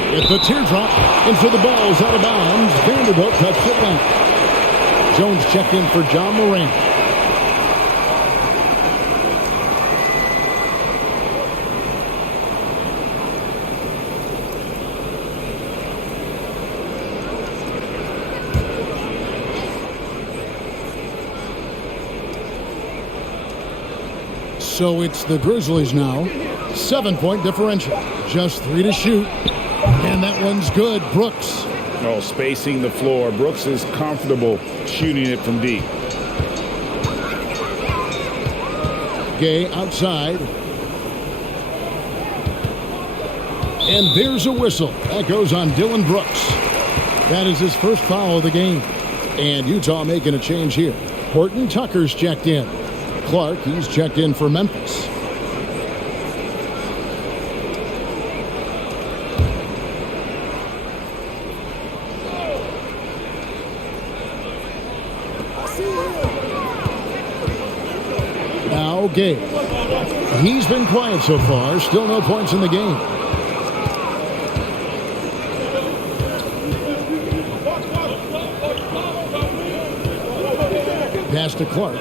It's the teardrop. And so the ball's out of bounds. Vanderbilt cuts it back. Jones checked in for John Morant. So it's the Grizzlies now. 7-point differential. Just 3 to shoot. And that one's good. Brooks. Oh, spacing the floor. Brooks is comfortable shooting it from deep. Gay outside. And there's a whistle. That goes on Dylan Brooks. That is his first foul of the game. And Utah making a change here. Horton Tucker's checked in. Clark, he's checked in for Memphis. Now Gabe. He's been quiet so far. Still no points in the game. Pass to Clark.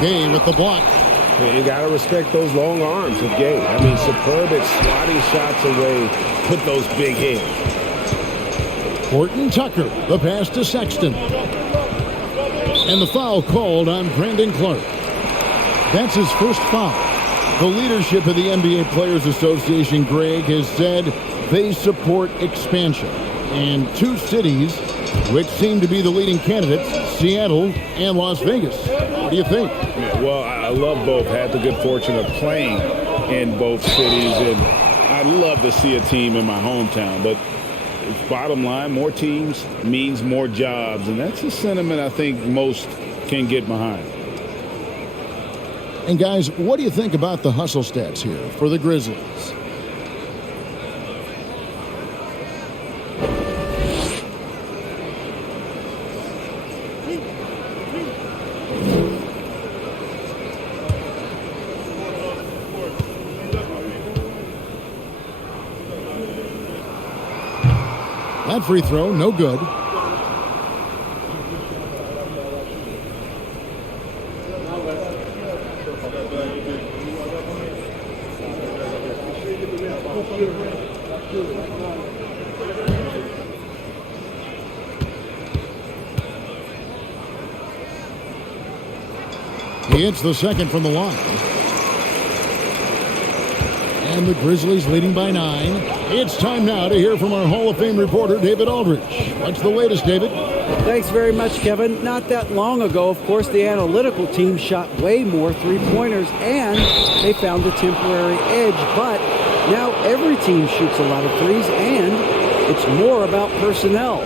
Gay with the block. You got to respect those long arms of Gay. I mean, superb at swatting shots away, put those big hands. Horton Tucker, the pass to Sexton. And the foul called on Brandon Clark. That's his first foul. The leadership of the NBA Players Association, Greg, has said they support expansion. And 2 cities, which seem to be the leading candidates, Seattle and Las Vegas. What do you think? Well, I love both. Had the good fortune of playing in both cities, and I'd love to see a team in my hometown. But bottom line, more teams means more jobs, and that's a sentiment I think most can get behind. And guys, what do you think about the hustle stats here for the Grizzlies? That free throw, no good. He hits the second from the line. And the Grizzlies leading by 9. It's time now to hear from our Hall of Fame reporter, David Aldridge. What's the latest, David? Thanks very much, Kevin. Not that long ago, of course, the analytical team shot way more three-pointers, and they found a temporary edge. But now every team shoots a lot of threes, and it's more about personnel.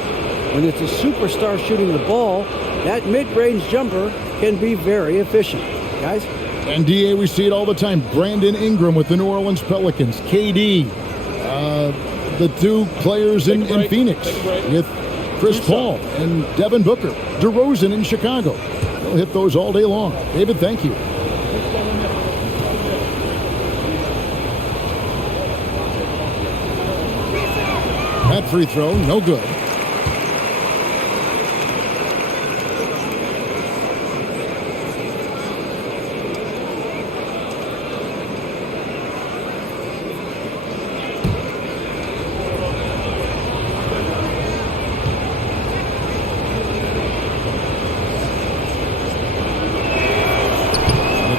When it's a superstar shooting the ball, that mid-range jumper can be very efficient. Guys? And DA, we see it all the time. Brandon Ingram with the New Orleans Pelicans. KD, the 2 players in Phoenix with Chris Paul and Devin Booker. DeRozan in Chicago. They'll hit those all day long. David, thank you. That free throw, no good.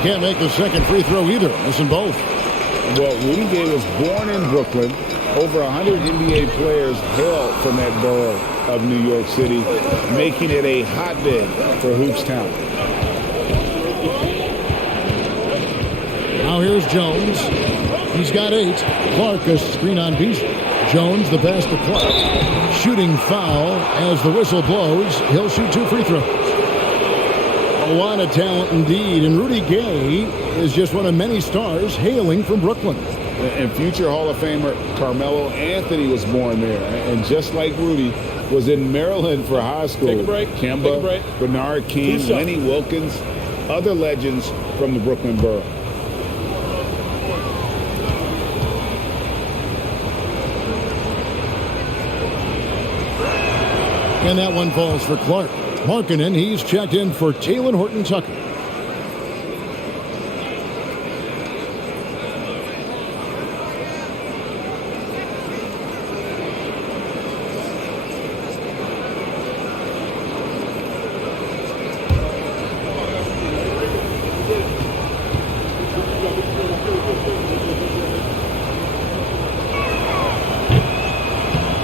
Can't make the second free throw either. Missing both. Well, Rudy Gay was born in Brooklyn. Over 100 NBA players hail from that borough of New York City, making it a hotbed for hoops talent. Now here's Jones. He's got 8. Clark a screen on Beasley. Jones the pass to Clark. Shooting foul as the whistle blows. He'll shoot 2 free throws. A lot of talent indeed. And Rudy Gay is just one of many stars hailing from Brooklyn. And future Hall of Famer Carmelo Anthony was born there. And just like Rudy, was in Maryland for high school. Take a break. Kemba, Take a break. Bernard King, Lenny Wilkins, other legends from the Brooklyn borough. And that one falls for Clark. Markkanen, he's checked in for Taylor Horton-Tucker.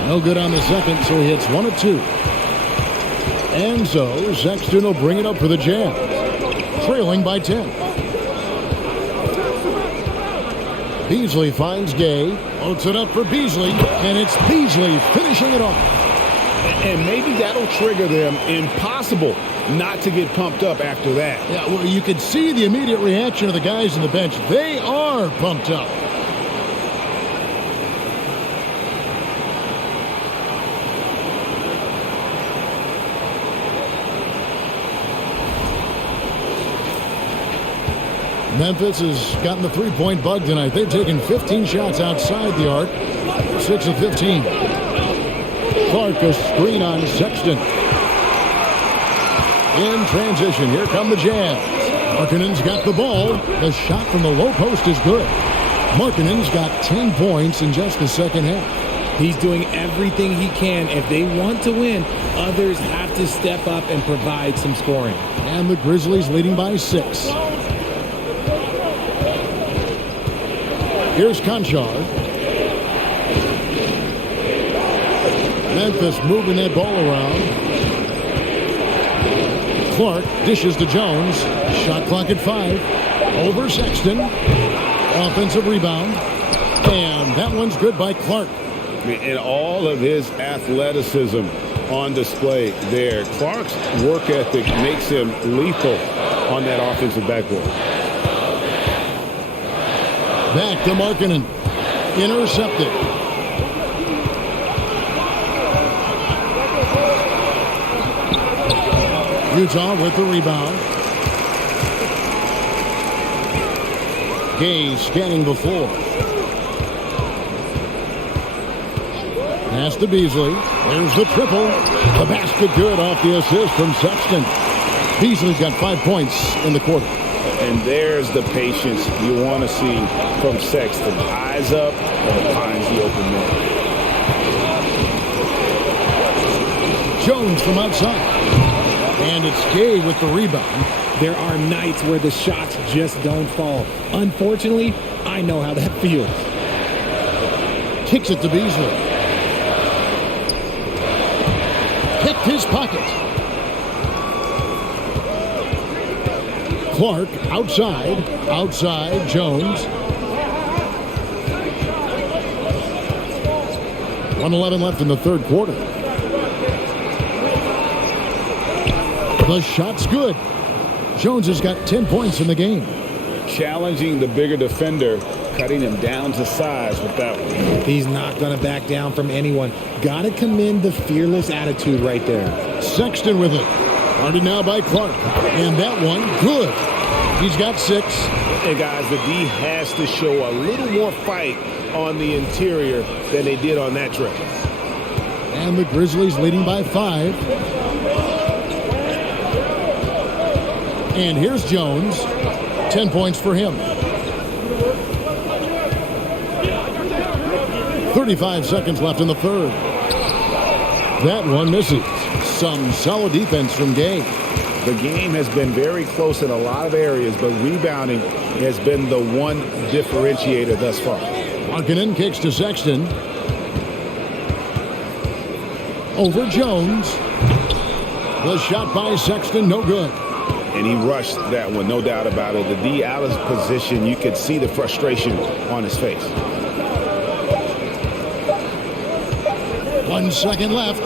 No good on the second, so he hits 1 of 2. And so Sexton will bring it up for the Jazz, trailing by 10. Beasley finds Gay, loads it up for Beasley, and it's Beasley finishing it off. And maybe that'll trigger them. Impossible not to get pumped up after that. Yeah, well, you could see the immediate reaction of the guys on the bench. They are pumped up. Memphis has gotten the three-point bug tonight. They've taken 15 shots outside the arc, 6 of 15. Clark a screen on Sexton. In transition, here come the Jazz. Markkanen's got the ball. The shot from the low post is good. Markkanen's got 10 points in just the second half. He's doing everything he can. If they want to win, others have to step up and provide some scoring. And the Grizzlies leading by 6. Here's Conchar. Memphis moving that ball around. Clark dishes to Jones. Shot clock at 5. Over Sexton. Offensive rebound. And that one's good by Clark. And all of his athleticism on display there. Clark's work ethic makes him lethal on that offensive backboard. Back to Markkanen. Intercepted. Utah with the rebound. Gay scanning the floor. Pass to Beasley. There's the triple. The basket good off the assist from Sexton. Beasley's got 5 points in the quarter. And there's the patience you want to see from Sexton. Eyes up and finds the open man. Jones from outside. And it's Gay with the rebound. There are nights where the shots just don't fall. Unfortunately, I know how that feels. Kicks it to Beasley. Picked his pocket. Clark outside Jones. 1:11 left in the third quarter. The shot's good. Jones has got 10 points in the game. Challenging the bigger defender, cutting him down to size with that one. He's not going to back down from anyone. Got to commend the fearless attitude right there. Sexton with it. Guarded now by Clark. And that one, good. He's got 6. And guys, the D has to show a little more fight on the interior than they did on that trip. And the Grizzlies leading by 5. And here's Jones. 10 points for him. 35 seconds left in the third. That one misses. Some solid defense from Gay. The game has been very close in a lot of areas, but rebounding has been the one differentiator thus far. Markkanen kicks to Sexton. Over Jones. The shot by Sexton, no good. and he rushed that one, no doubt about it. The D out of position, you could see the frustration on his face. 1 second left,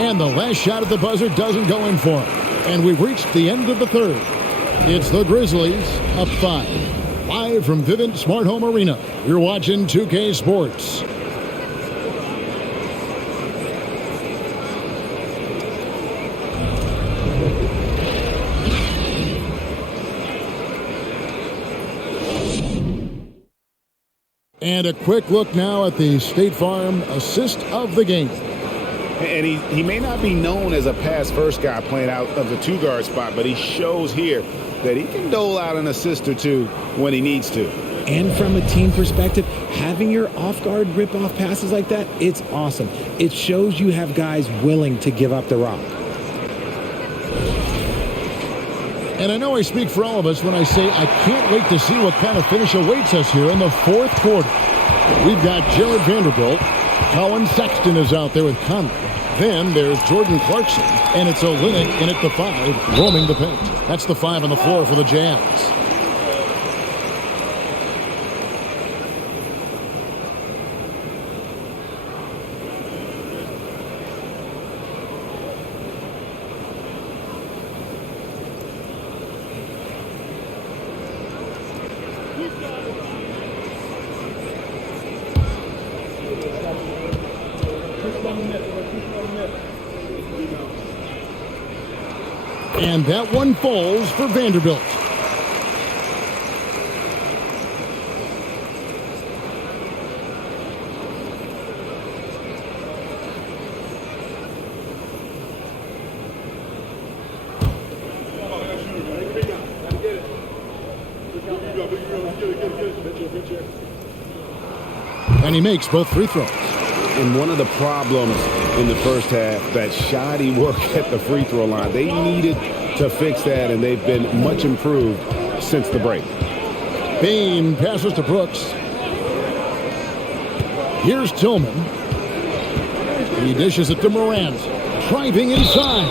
and the last shot at the buzzer doesn't go in for him. And we've reached the end of the third. It's the Grizzlies up 5. Live from Vivint Smart Home Arena, you're watching 2K Sports. And a quick look now at the State Farm assist of the game. And he may not be known as a pass-first guy playing out of the two-guard spot, but he shows here that he can dole out an assist or two when he needs to. And from a team perspective, having your off-guard rip-off passes like that, it's awesome. It shows you have guys willing to give up the rock. And I know I speak for all of us when I say I can't wait to see what kind of finish awaits us here in the fourth quarter. We've got Jared Vanderbilt. Colin Sexton is out there with Conley. Then there's Jordan Clarkson, and it's Olynyk in at the 5, roaming the paint. That's the 5 on the floor for the Jazz. And that one falls for Vanderbilt. And he makes both free throws. And one of the problems in the first half, that shoddy work at the free throw line. They needed to fix that, and they've been much improved since the break. Bain passes to Brooks. Here's Tillman. He dishes it to Morant. Driving inside.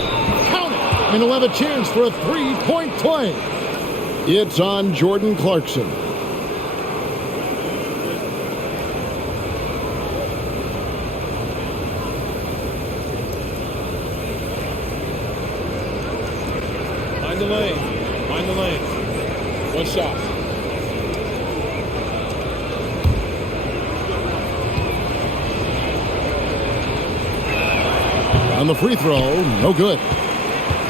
Count it! And he'll have a chance for a three-point play. It's on Jordan Clarkson. Mind the lane. One shot. On the free throw, no good.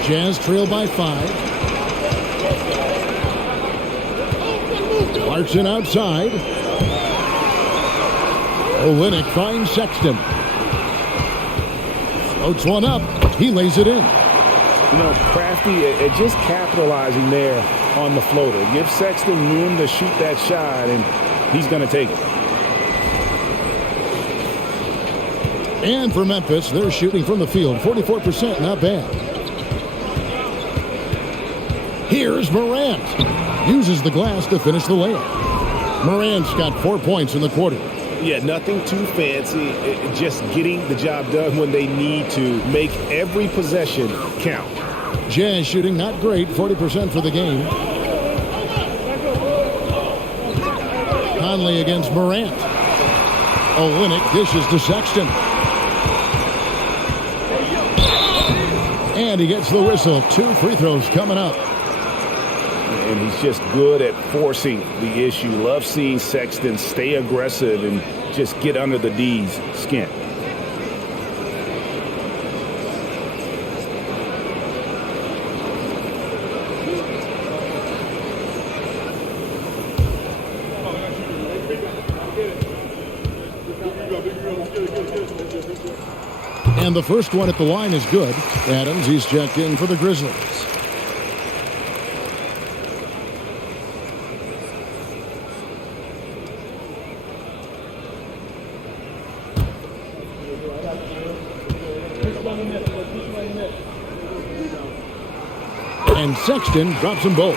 Jazz trail by 5. Clarkson outside. Olynyk finds Sexton. Floats one up. He lays it in. You know, Crafty just capitalizing there on the floater. Give Sexton room to shoot that shot, and he's going to take it. And for Memphis, they're shooting from the field. 44%, not bad. Here's Morant. Uses the glass to finish the layup. Morant's got 4 points in the quarter. Yeah, nothing too fancy. Just getting the job done when they need to. Make every possession count. Jazz shooting not great, 40% for the game. Conley against Morant. Olynyk dishes to Sexton. And he gets the whistle. 2 free throws coming up. And he's just good at forcing the issue. Love seeing Sexton stay aggressive and just get under the D's skin. And the first one at the line is good. Adams, he's checked in for the Grizzlies. And Sexton drops them both.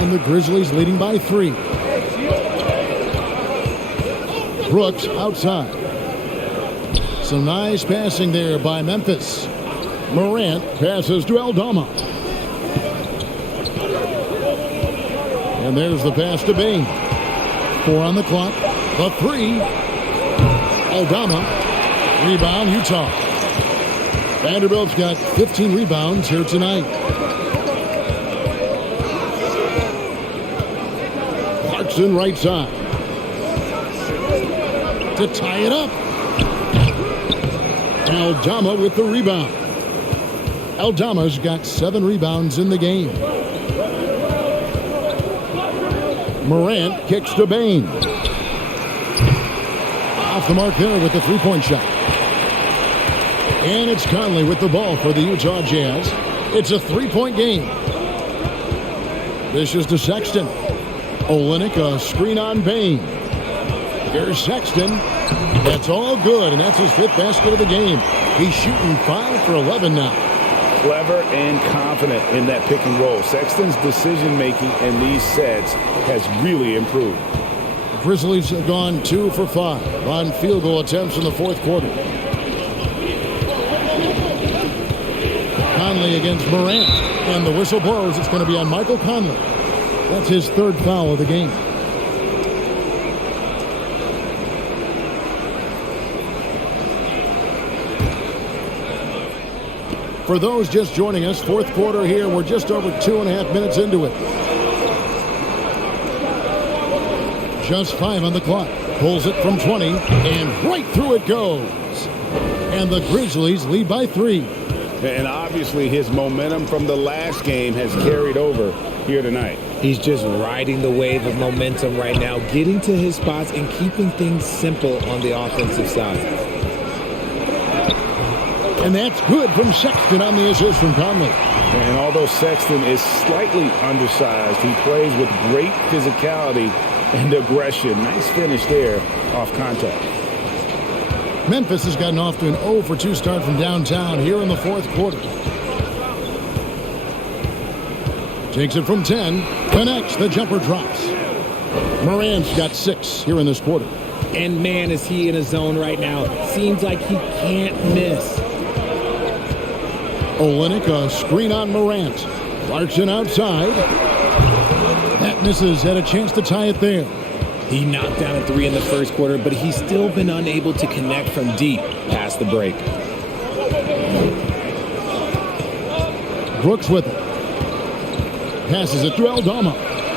And the Grizzlies leading by 3. Brooks outside. Some nice passing there by Memphis. Morant passes to Aldama. And there's the pass to Bain. 4 on the clock. The 3. Aldama. Rebound, Utah. Vanderbilt's got 15 rebounds here tonight. Clarkson right side. To tie it up. Aldama with the rebound. Aldama's got 7 rebounds in the game. Morant kicks to Bain. Off the mark there with the three-point shot. And it's Conley with the ball for the Utah Jazz. It's a 3-point game. This is to Sexton. Olynyk, a screen on Bain. Here's Sexton. That's all good, and that's his 5th basket of the game. He's shooting 5 for 11 now. Clever and confident in that pick and roll. Sexton's decision-making in these sets has really improved. Grizzlies have gone 2 for 5 on field goal attempts in the 4th quarter. Conley against Morant, and the whistle blows. It's going to be on Michael Conley. That's his 3rd foul of the game. For those just joining us, 4th quarter here. We're just over 2.5 minutes into it. Just 5 on the clock. Pulls it from 20, and right through it goes. And the Grizzlies lead by 3. And obviously his momentum from the last game has carried over here tonight. He's just riding the wave of momentum right now, getting to his spots and keeping things simple on the offensive side. And that's good from Sexton on the assist from Conley. And although Sexton is slightly undersized, he plays with great physicality and aggression. Nice finish there off contact. Memphis has gotten off to an 0 for 2 start from downtown here in the 4th quarter. Takes it from 10. Connects. The jumper drops. Morant's got 6 here in this quarter. And man, is he in a zone right now. Seems like he can't miss. Olynyk, a screen on Morant. Clarkson outside. That misses. Had a chance to tie it there. He knocked down a 3 in the 1st quarter, but he's still been unable to connect from deep past the break. Brooks with it. Passes it to Aldama.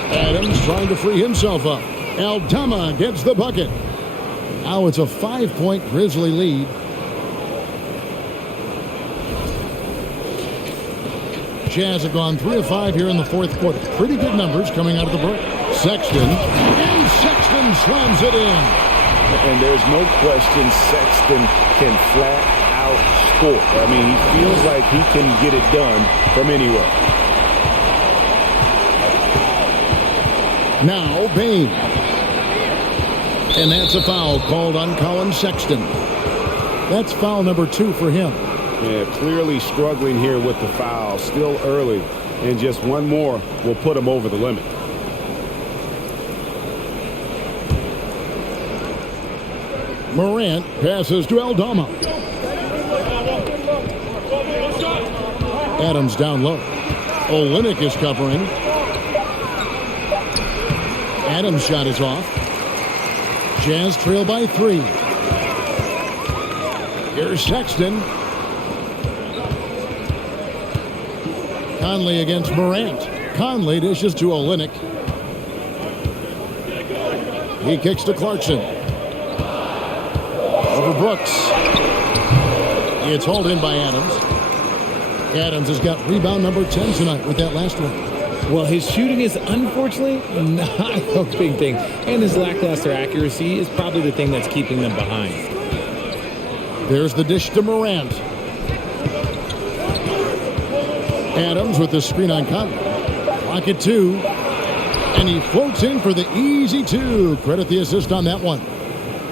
Adams trying to free himself up. Aldama gets the bucket. Now it's a 5-point Grizzly lead. Jazz have gone 3 of 5 here in the 4th quarter. Pretty good numbers coming out of the break. Sexton, and Sexton slams it in. And there's no question Sexton can flat out score. I mean, he feels like he can get it done from anywhere. Now Bain. And that's a foul called on Colin Sexton. That's foul number 2 for him. Yeah, clearly struggling here with the foul. Still early. And just one more will put him over the limit. Morant passes to Aldama. Adams down low. Olynyk is covering. Adams' shot is off. Jazz trail by 3. Here's Sexton. Conley against Morant. Conley dishes to Olynyk. He kicks to Clarkson. Over Brooks. It's hauled in by Adams. Adams has got rebound number 10 tonight with that last one. Well, his shooting is unfortunately not a big thing, and his lackluster accuracy is probably the thing that's keeping them behind. There's the dish to Morant. Adams with the screen on Conley. Clock at 2. And he floats in for the easy 2. Credit the assist on that one.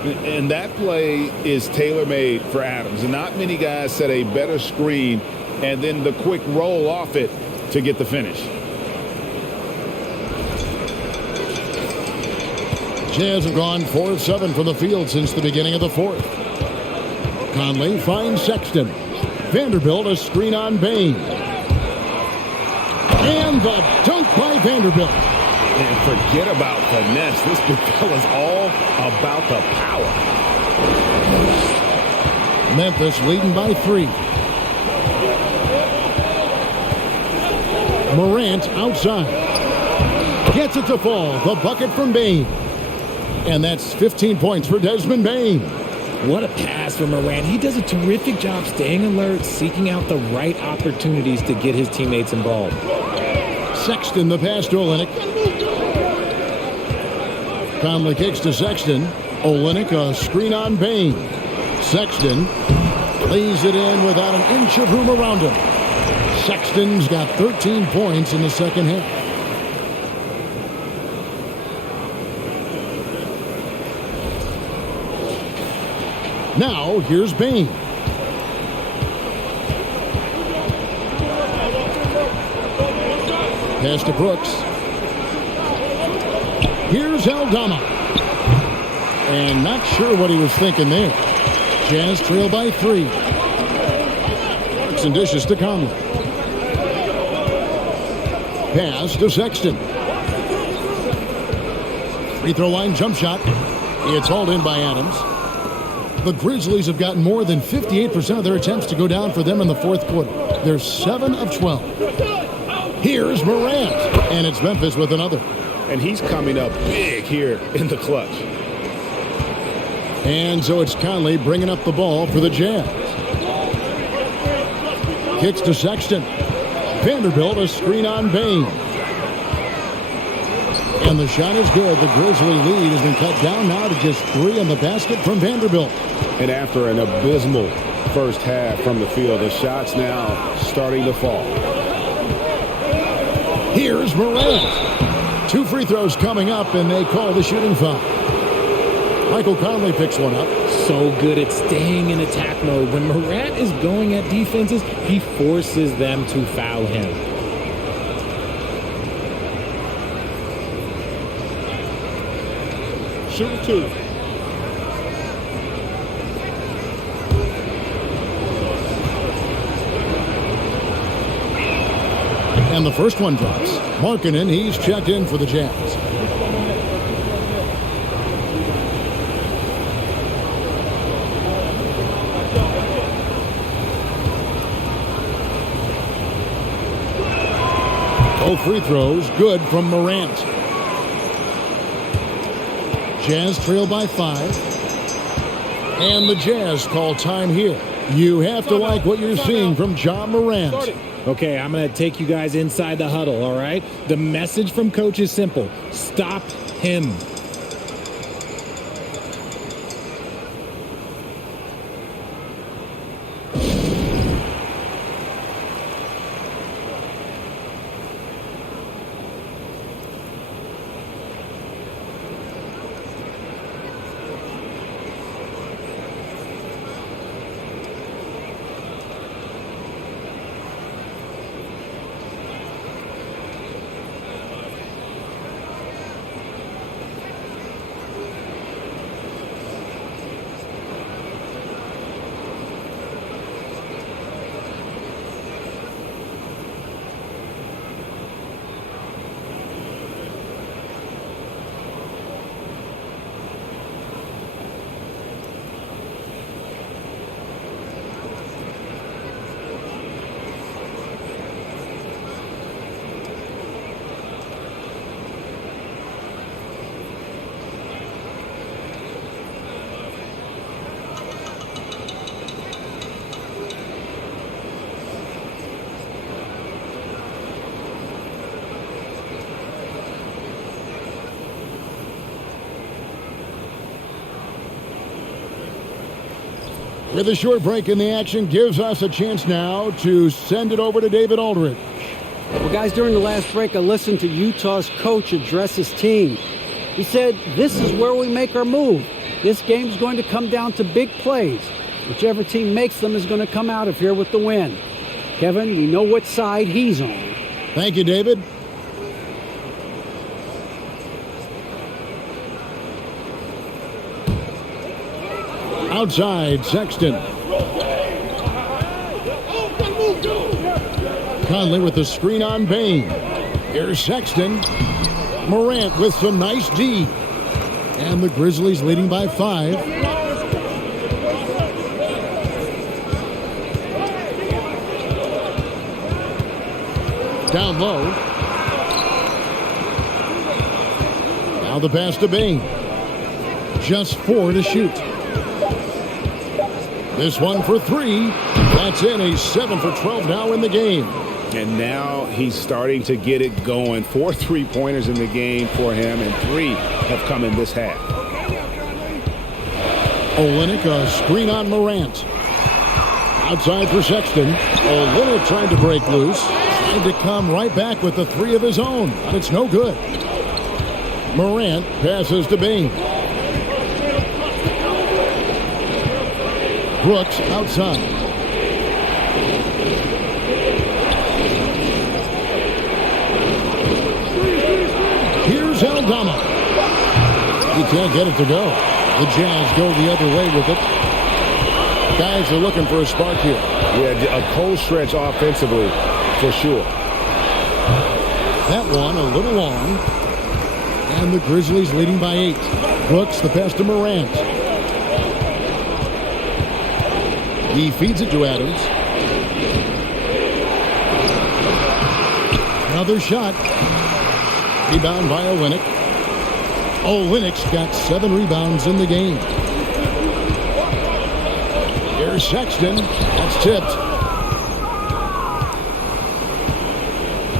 And that play is tailor-made for Adams. And not many guys set a better screen and then the quick roll off it to get the finish. Jazz have gone 4 of 7 from the field since the beginning of the 4th. Conley finds Sexton. Vanderbilt, a screen on Bain. And the dunk by Vanderbilt. And forget about finesse. This big fella's all about the power. Memphis leading by 3. Morant outside. Gets it to fall. The bucket from Bain. And that's 15 points for Desmond Bain. What a pass from Morant. He does a terrific job staying alert, seeking out the right opportunities to get his teammates involved. Sexton the pass to Olynyk. Conley kicks to Sexton. Olynyk a screen on Bain. Sexton lays it in without an inch of room around him. Sexton's got 13 points in the second half. Now, here's Bain. Pass to Brooks. Here's Aldama. And not sure what he was thinking there. Jazz trail by 3. Brooks and dishes to Conley. Pass to Sexton. Free throw line jump shot. It's hauled in by Adams. The Grizzlies have gotten more than 58% of their attempts to go down for them in the fourth quarter. They're 7 of 12. Here's Morant, and it's Memphis with another. And he's coming up big here in the clutch. And so it's Conley bringing up the ball for the Jazz. Kicks to Sexton. Vanderbilt a screen on Bain. And the shot is good. The Grizzly lead has been cut down now to just 3 on the basket from Vanderbilt. And after an abysmal first half from the field, the shot's now starting to fall. Here's Morant. 2 free throws coming up, and they call the shooting foul. Michael Conley picks one up. So good at staying in attack mode. When Morant is going at defenses, he forces them to foul him. Shooting 2. And the first one drops. Markkanen, he's checked in for the Jazz. Both free throws good from Morant. Jazz trail by 5. And the Jazz call time here. You have to like what you're seeing from Ja Morant. Okay, I'm going to take you guys inside the huddle, all right? The message from coach is simple. Stop him. With a short break in the action, gives us a chance now to send it over to David Aldridge. Well, guys, during the last break, I listened to Utah's coach address his team. He said, this is where we make our move. This game's going to come down to big plays. Whichever team makes them is going to come out of here with the win. Kevin, we know what side he's on. Thank you, David. Outside, Sexton. Conley with the screen on Bain. Here's Sexton. Morant with some nice D. And the Grizzlies leading by 5. Down low. Now the pass to Bain. Just 4 to shoot. This one for 3. That's in. A 7 for 12 now in the game. And now he's starting to get it going. 4 3-pointers in the game for him, and 3 have come in this half. Olynyk, a screen on Morant. Outside for Sexton. Olynyk trying to break loose. Trying to come right back with the 3 of his own, but it's no good. Morant passes to Bain. Brooks outside. Here's Aldama. He can't get it to go. The Jazz go the other way with it. Guys are looking for a spark here. Yeah, a cold stretch offensively, for sure. That one a little long. And the Grizzlies leading by 8. Brooks the pass to Morant. He feeds it to Adams. Another shot. Rebound by Olynyk. Olynyk's got 7 rebounds in the game. Here's Sexton. That's tipped.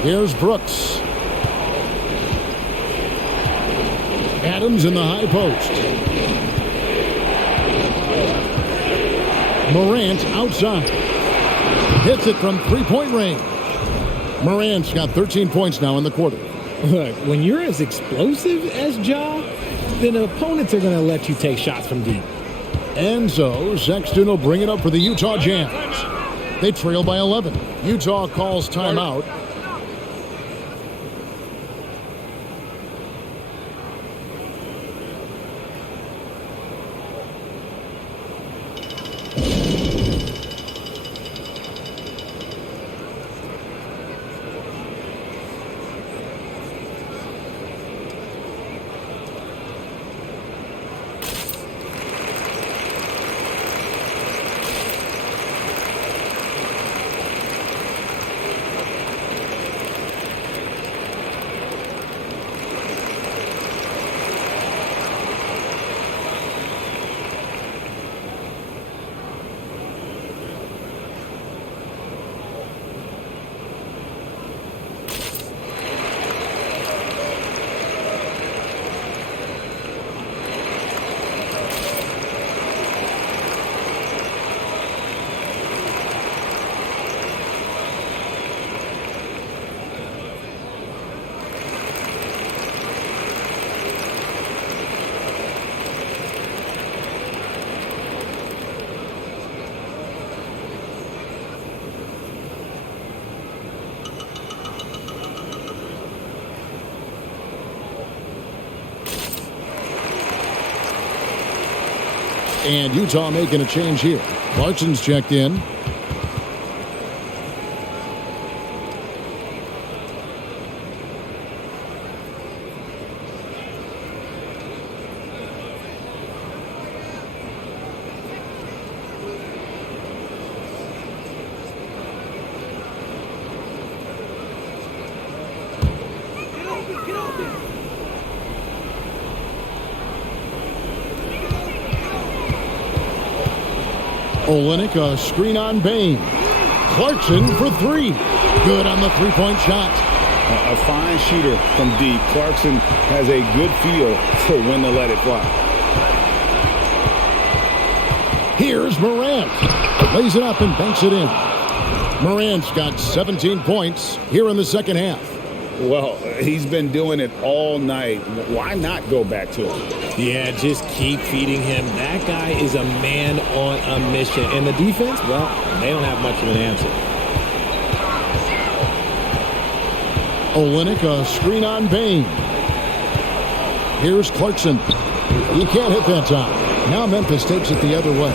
Here's Brooks. Adams in the high post. Morant outside. Hits it from 3-point range. Morant's got 13 points now in the quarter. Look, when you're as explosive as Ja, then opponents are going to let you take shots from deep. And so Sexton will bring it up for the Utah Jazz. They trail by 11. Utah calls timeout. And Utah making a change here. Clarkson's checked in. Olynyk, a screen on Bain. Clarkson for 3. Good on the 3-point shot. A fine shooter from deep. Clarkson has a good feel for when to let it fly. Here's Morant. Lays it up and banks it in. Morant's got 17 points here in the second half. Well, he's been doing it all night. Why not go back to him? Yeah, just keep feeding him. That guy is a man on a mission. And the defense, well, they don't have much of an answer. Olynyk, a screen on Bain. Here's Clarkson. He can't hit that time. Now Memphis takes it the other way.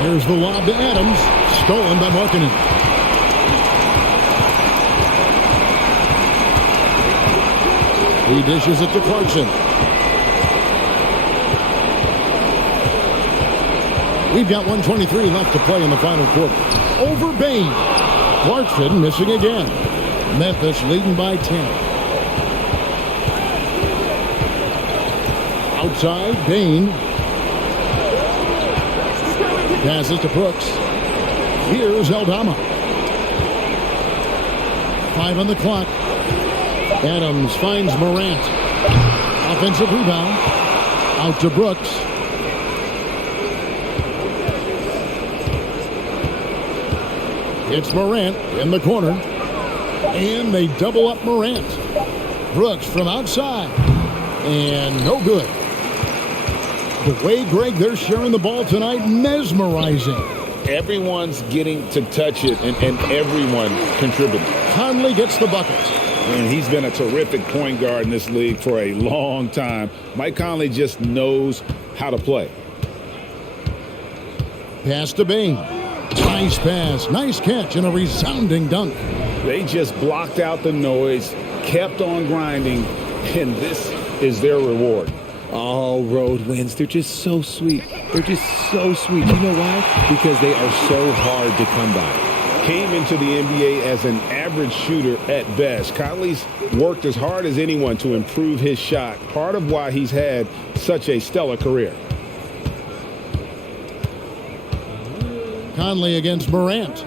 Here's the lob to Adams. Stolen by Markkanen. He dishes it to Clarkson. We've got 1:23 left to play in the final quarter. Over Bain. Clarkson missing again. Memphis leading by 10. Outside, Bain. Passes to Brooks. Here's Aldama. 5 on the clock. Adams finds Morant. Offensive rebound. Out to Brooks. It's Morant in the corner. And they double up Morant. Brooks from outside. And no good. The way, Greg, they're sharing the ball tonight, mesmerizing. Everyone's getting to touch it, and everyone contributing. Conley gets the bucket. And he's been a terrific point guard in this league for a long time. Mike Conley just knows how to play. Pass to Bain. Nice pass, nice catch, and a resounding dunk. They just blocked out the noise, kept on grinding, and this is their reward. All road wins. They're just so sweet. They're just so sweet. You know why? Because they are so hard to come by. Came into the NBA as an average shooter at best. Conley's worked as hard as anyone to improve his shot, part of why he's had such a stellar career. Conley against Morant.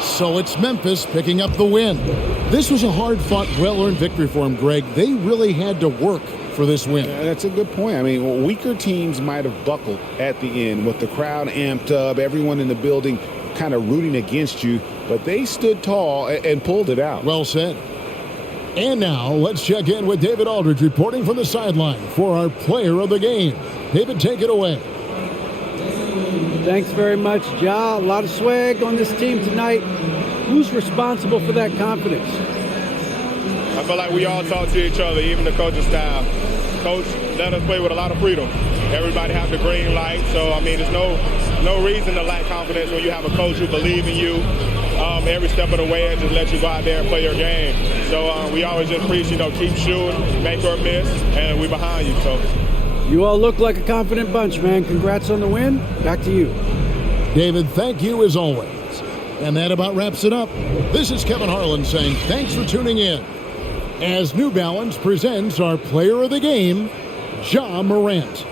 So it's Memphis picking up the win. This was a hard-fought, well-earned victory for him, Greg. They really had to work for this win. That's a good point. I mean, weaker teams might have buckled at the end with the crowd amped up, everyone in the building kind of rooting against you, but they stood tall and pulled it out. Well said. And now let's check in with David Aldridge reporting from the sideline for our player of the game. David, take it away. Thanks very much, Ja. A lot of swag on this team tonight. Who's responsible for that confidence? I feel like we all talk to each other, even the coaching staff. Coach let us play with a lot of freedom. Everybody has the green light, so I mean, there's no reason to lack confidence when you have a coach who believes in you every step of the way and just let you go out there and play your game. So we always just preach, keep shooting, make or miss, and we're behind you. So. You all look like a confident bunch, man. Congrats on the win. Back to you. David, thank you as always. And that about wraps it up. This is Kevin Harlan saying thanks for tuning in as New Balance presents our player of the game, Ja Morant.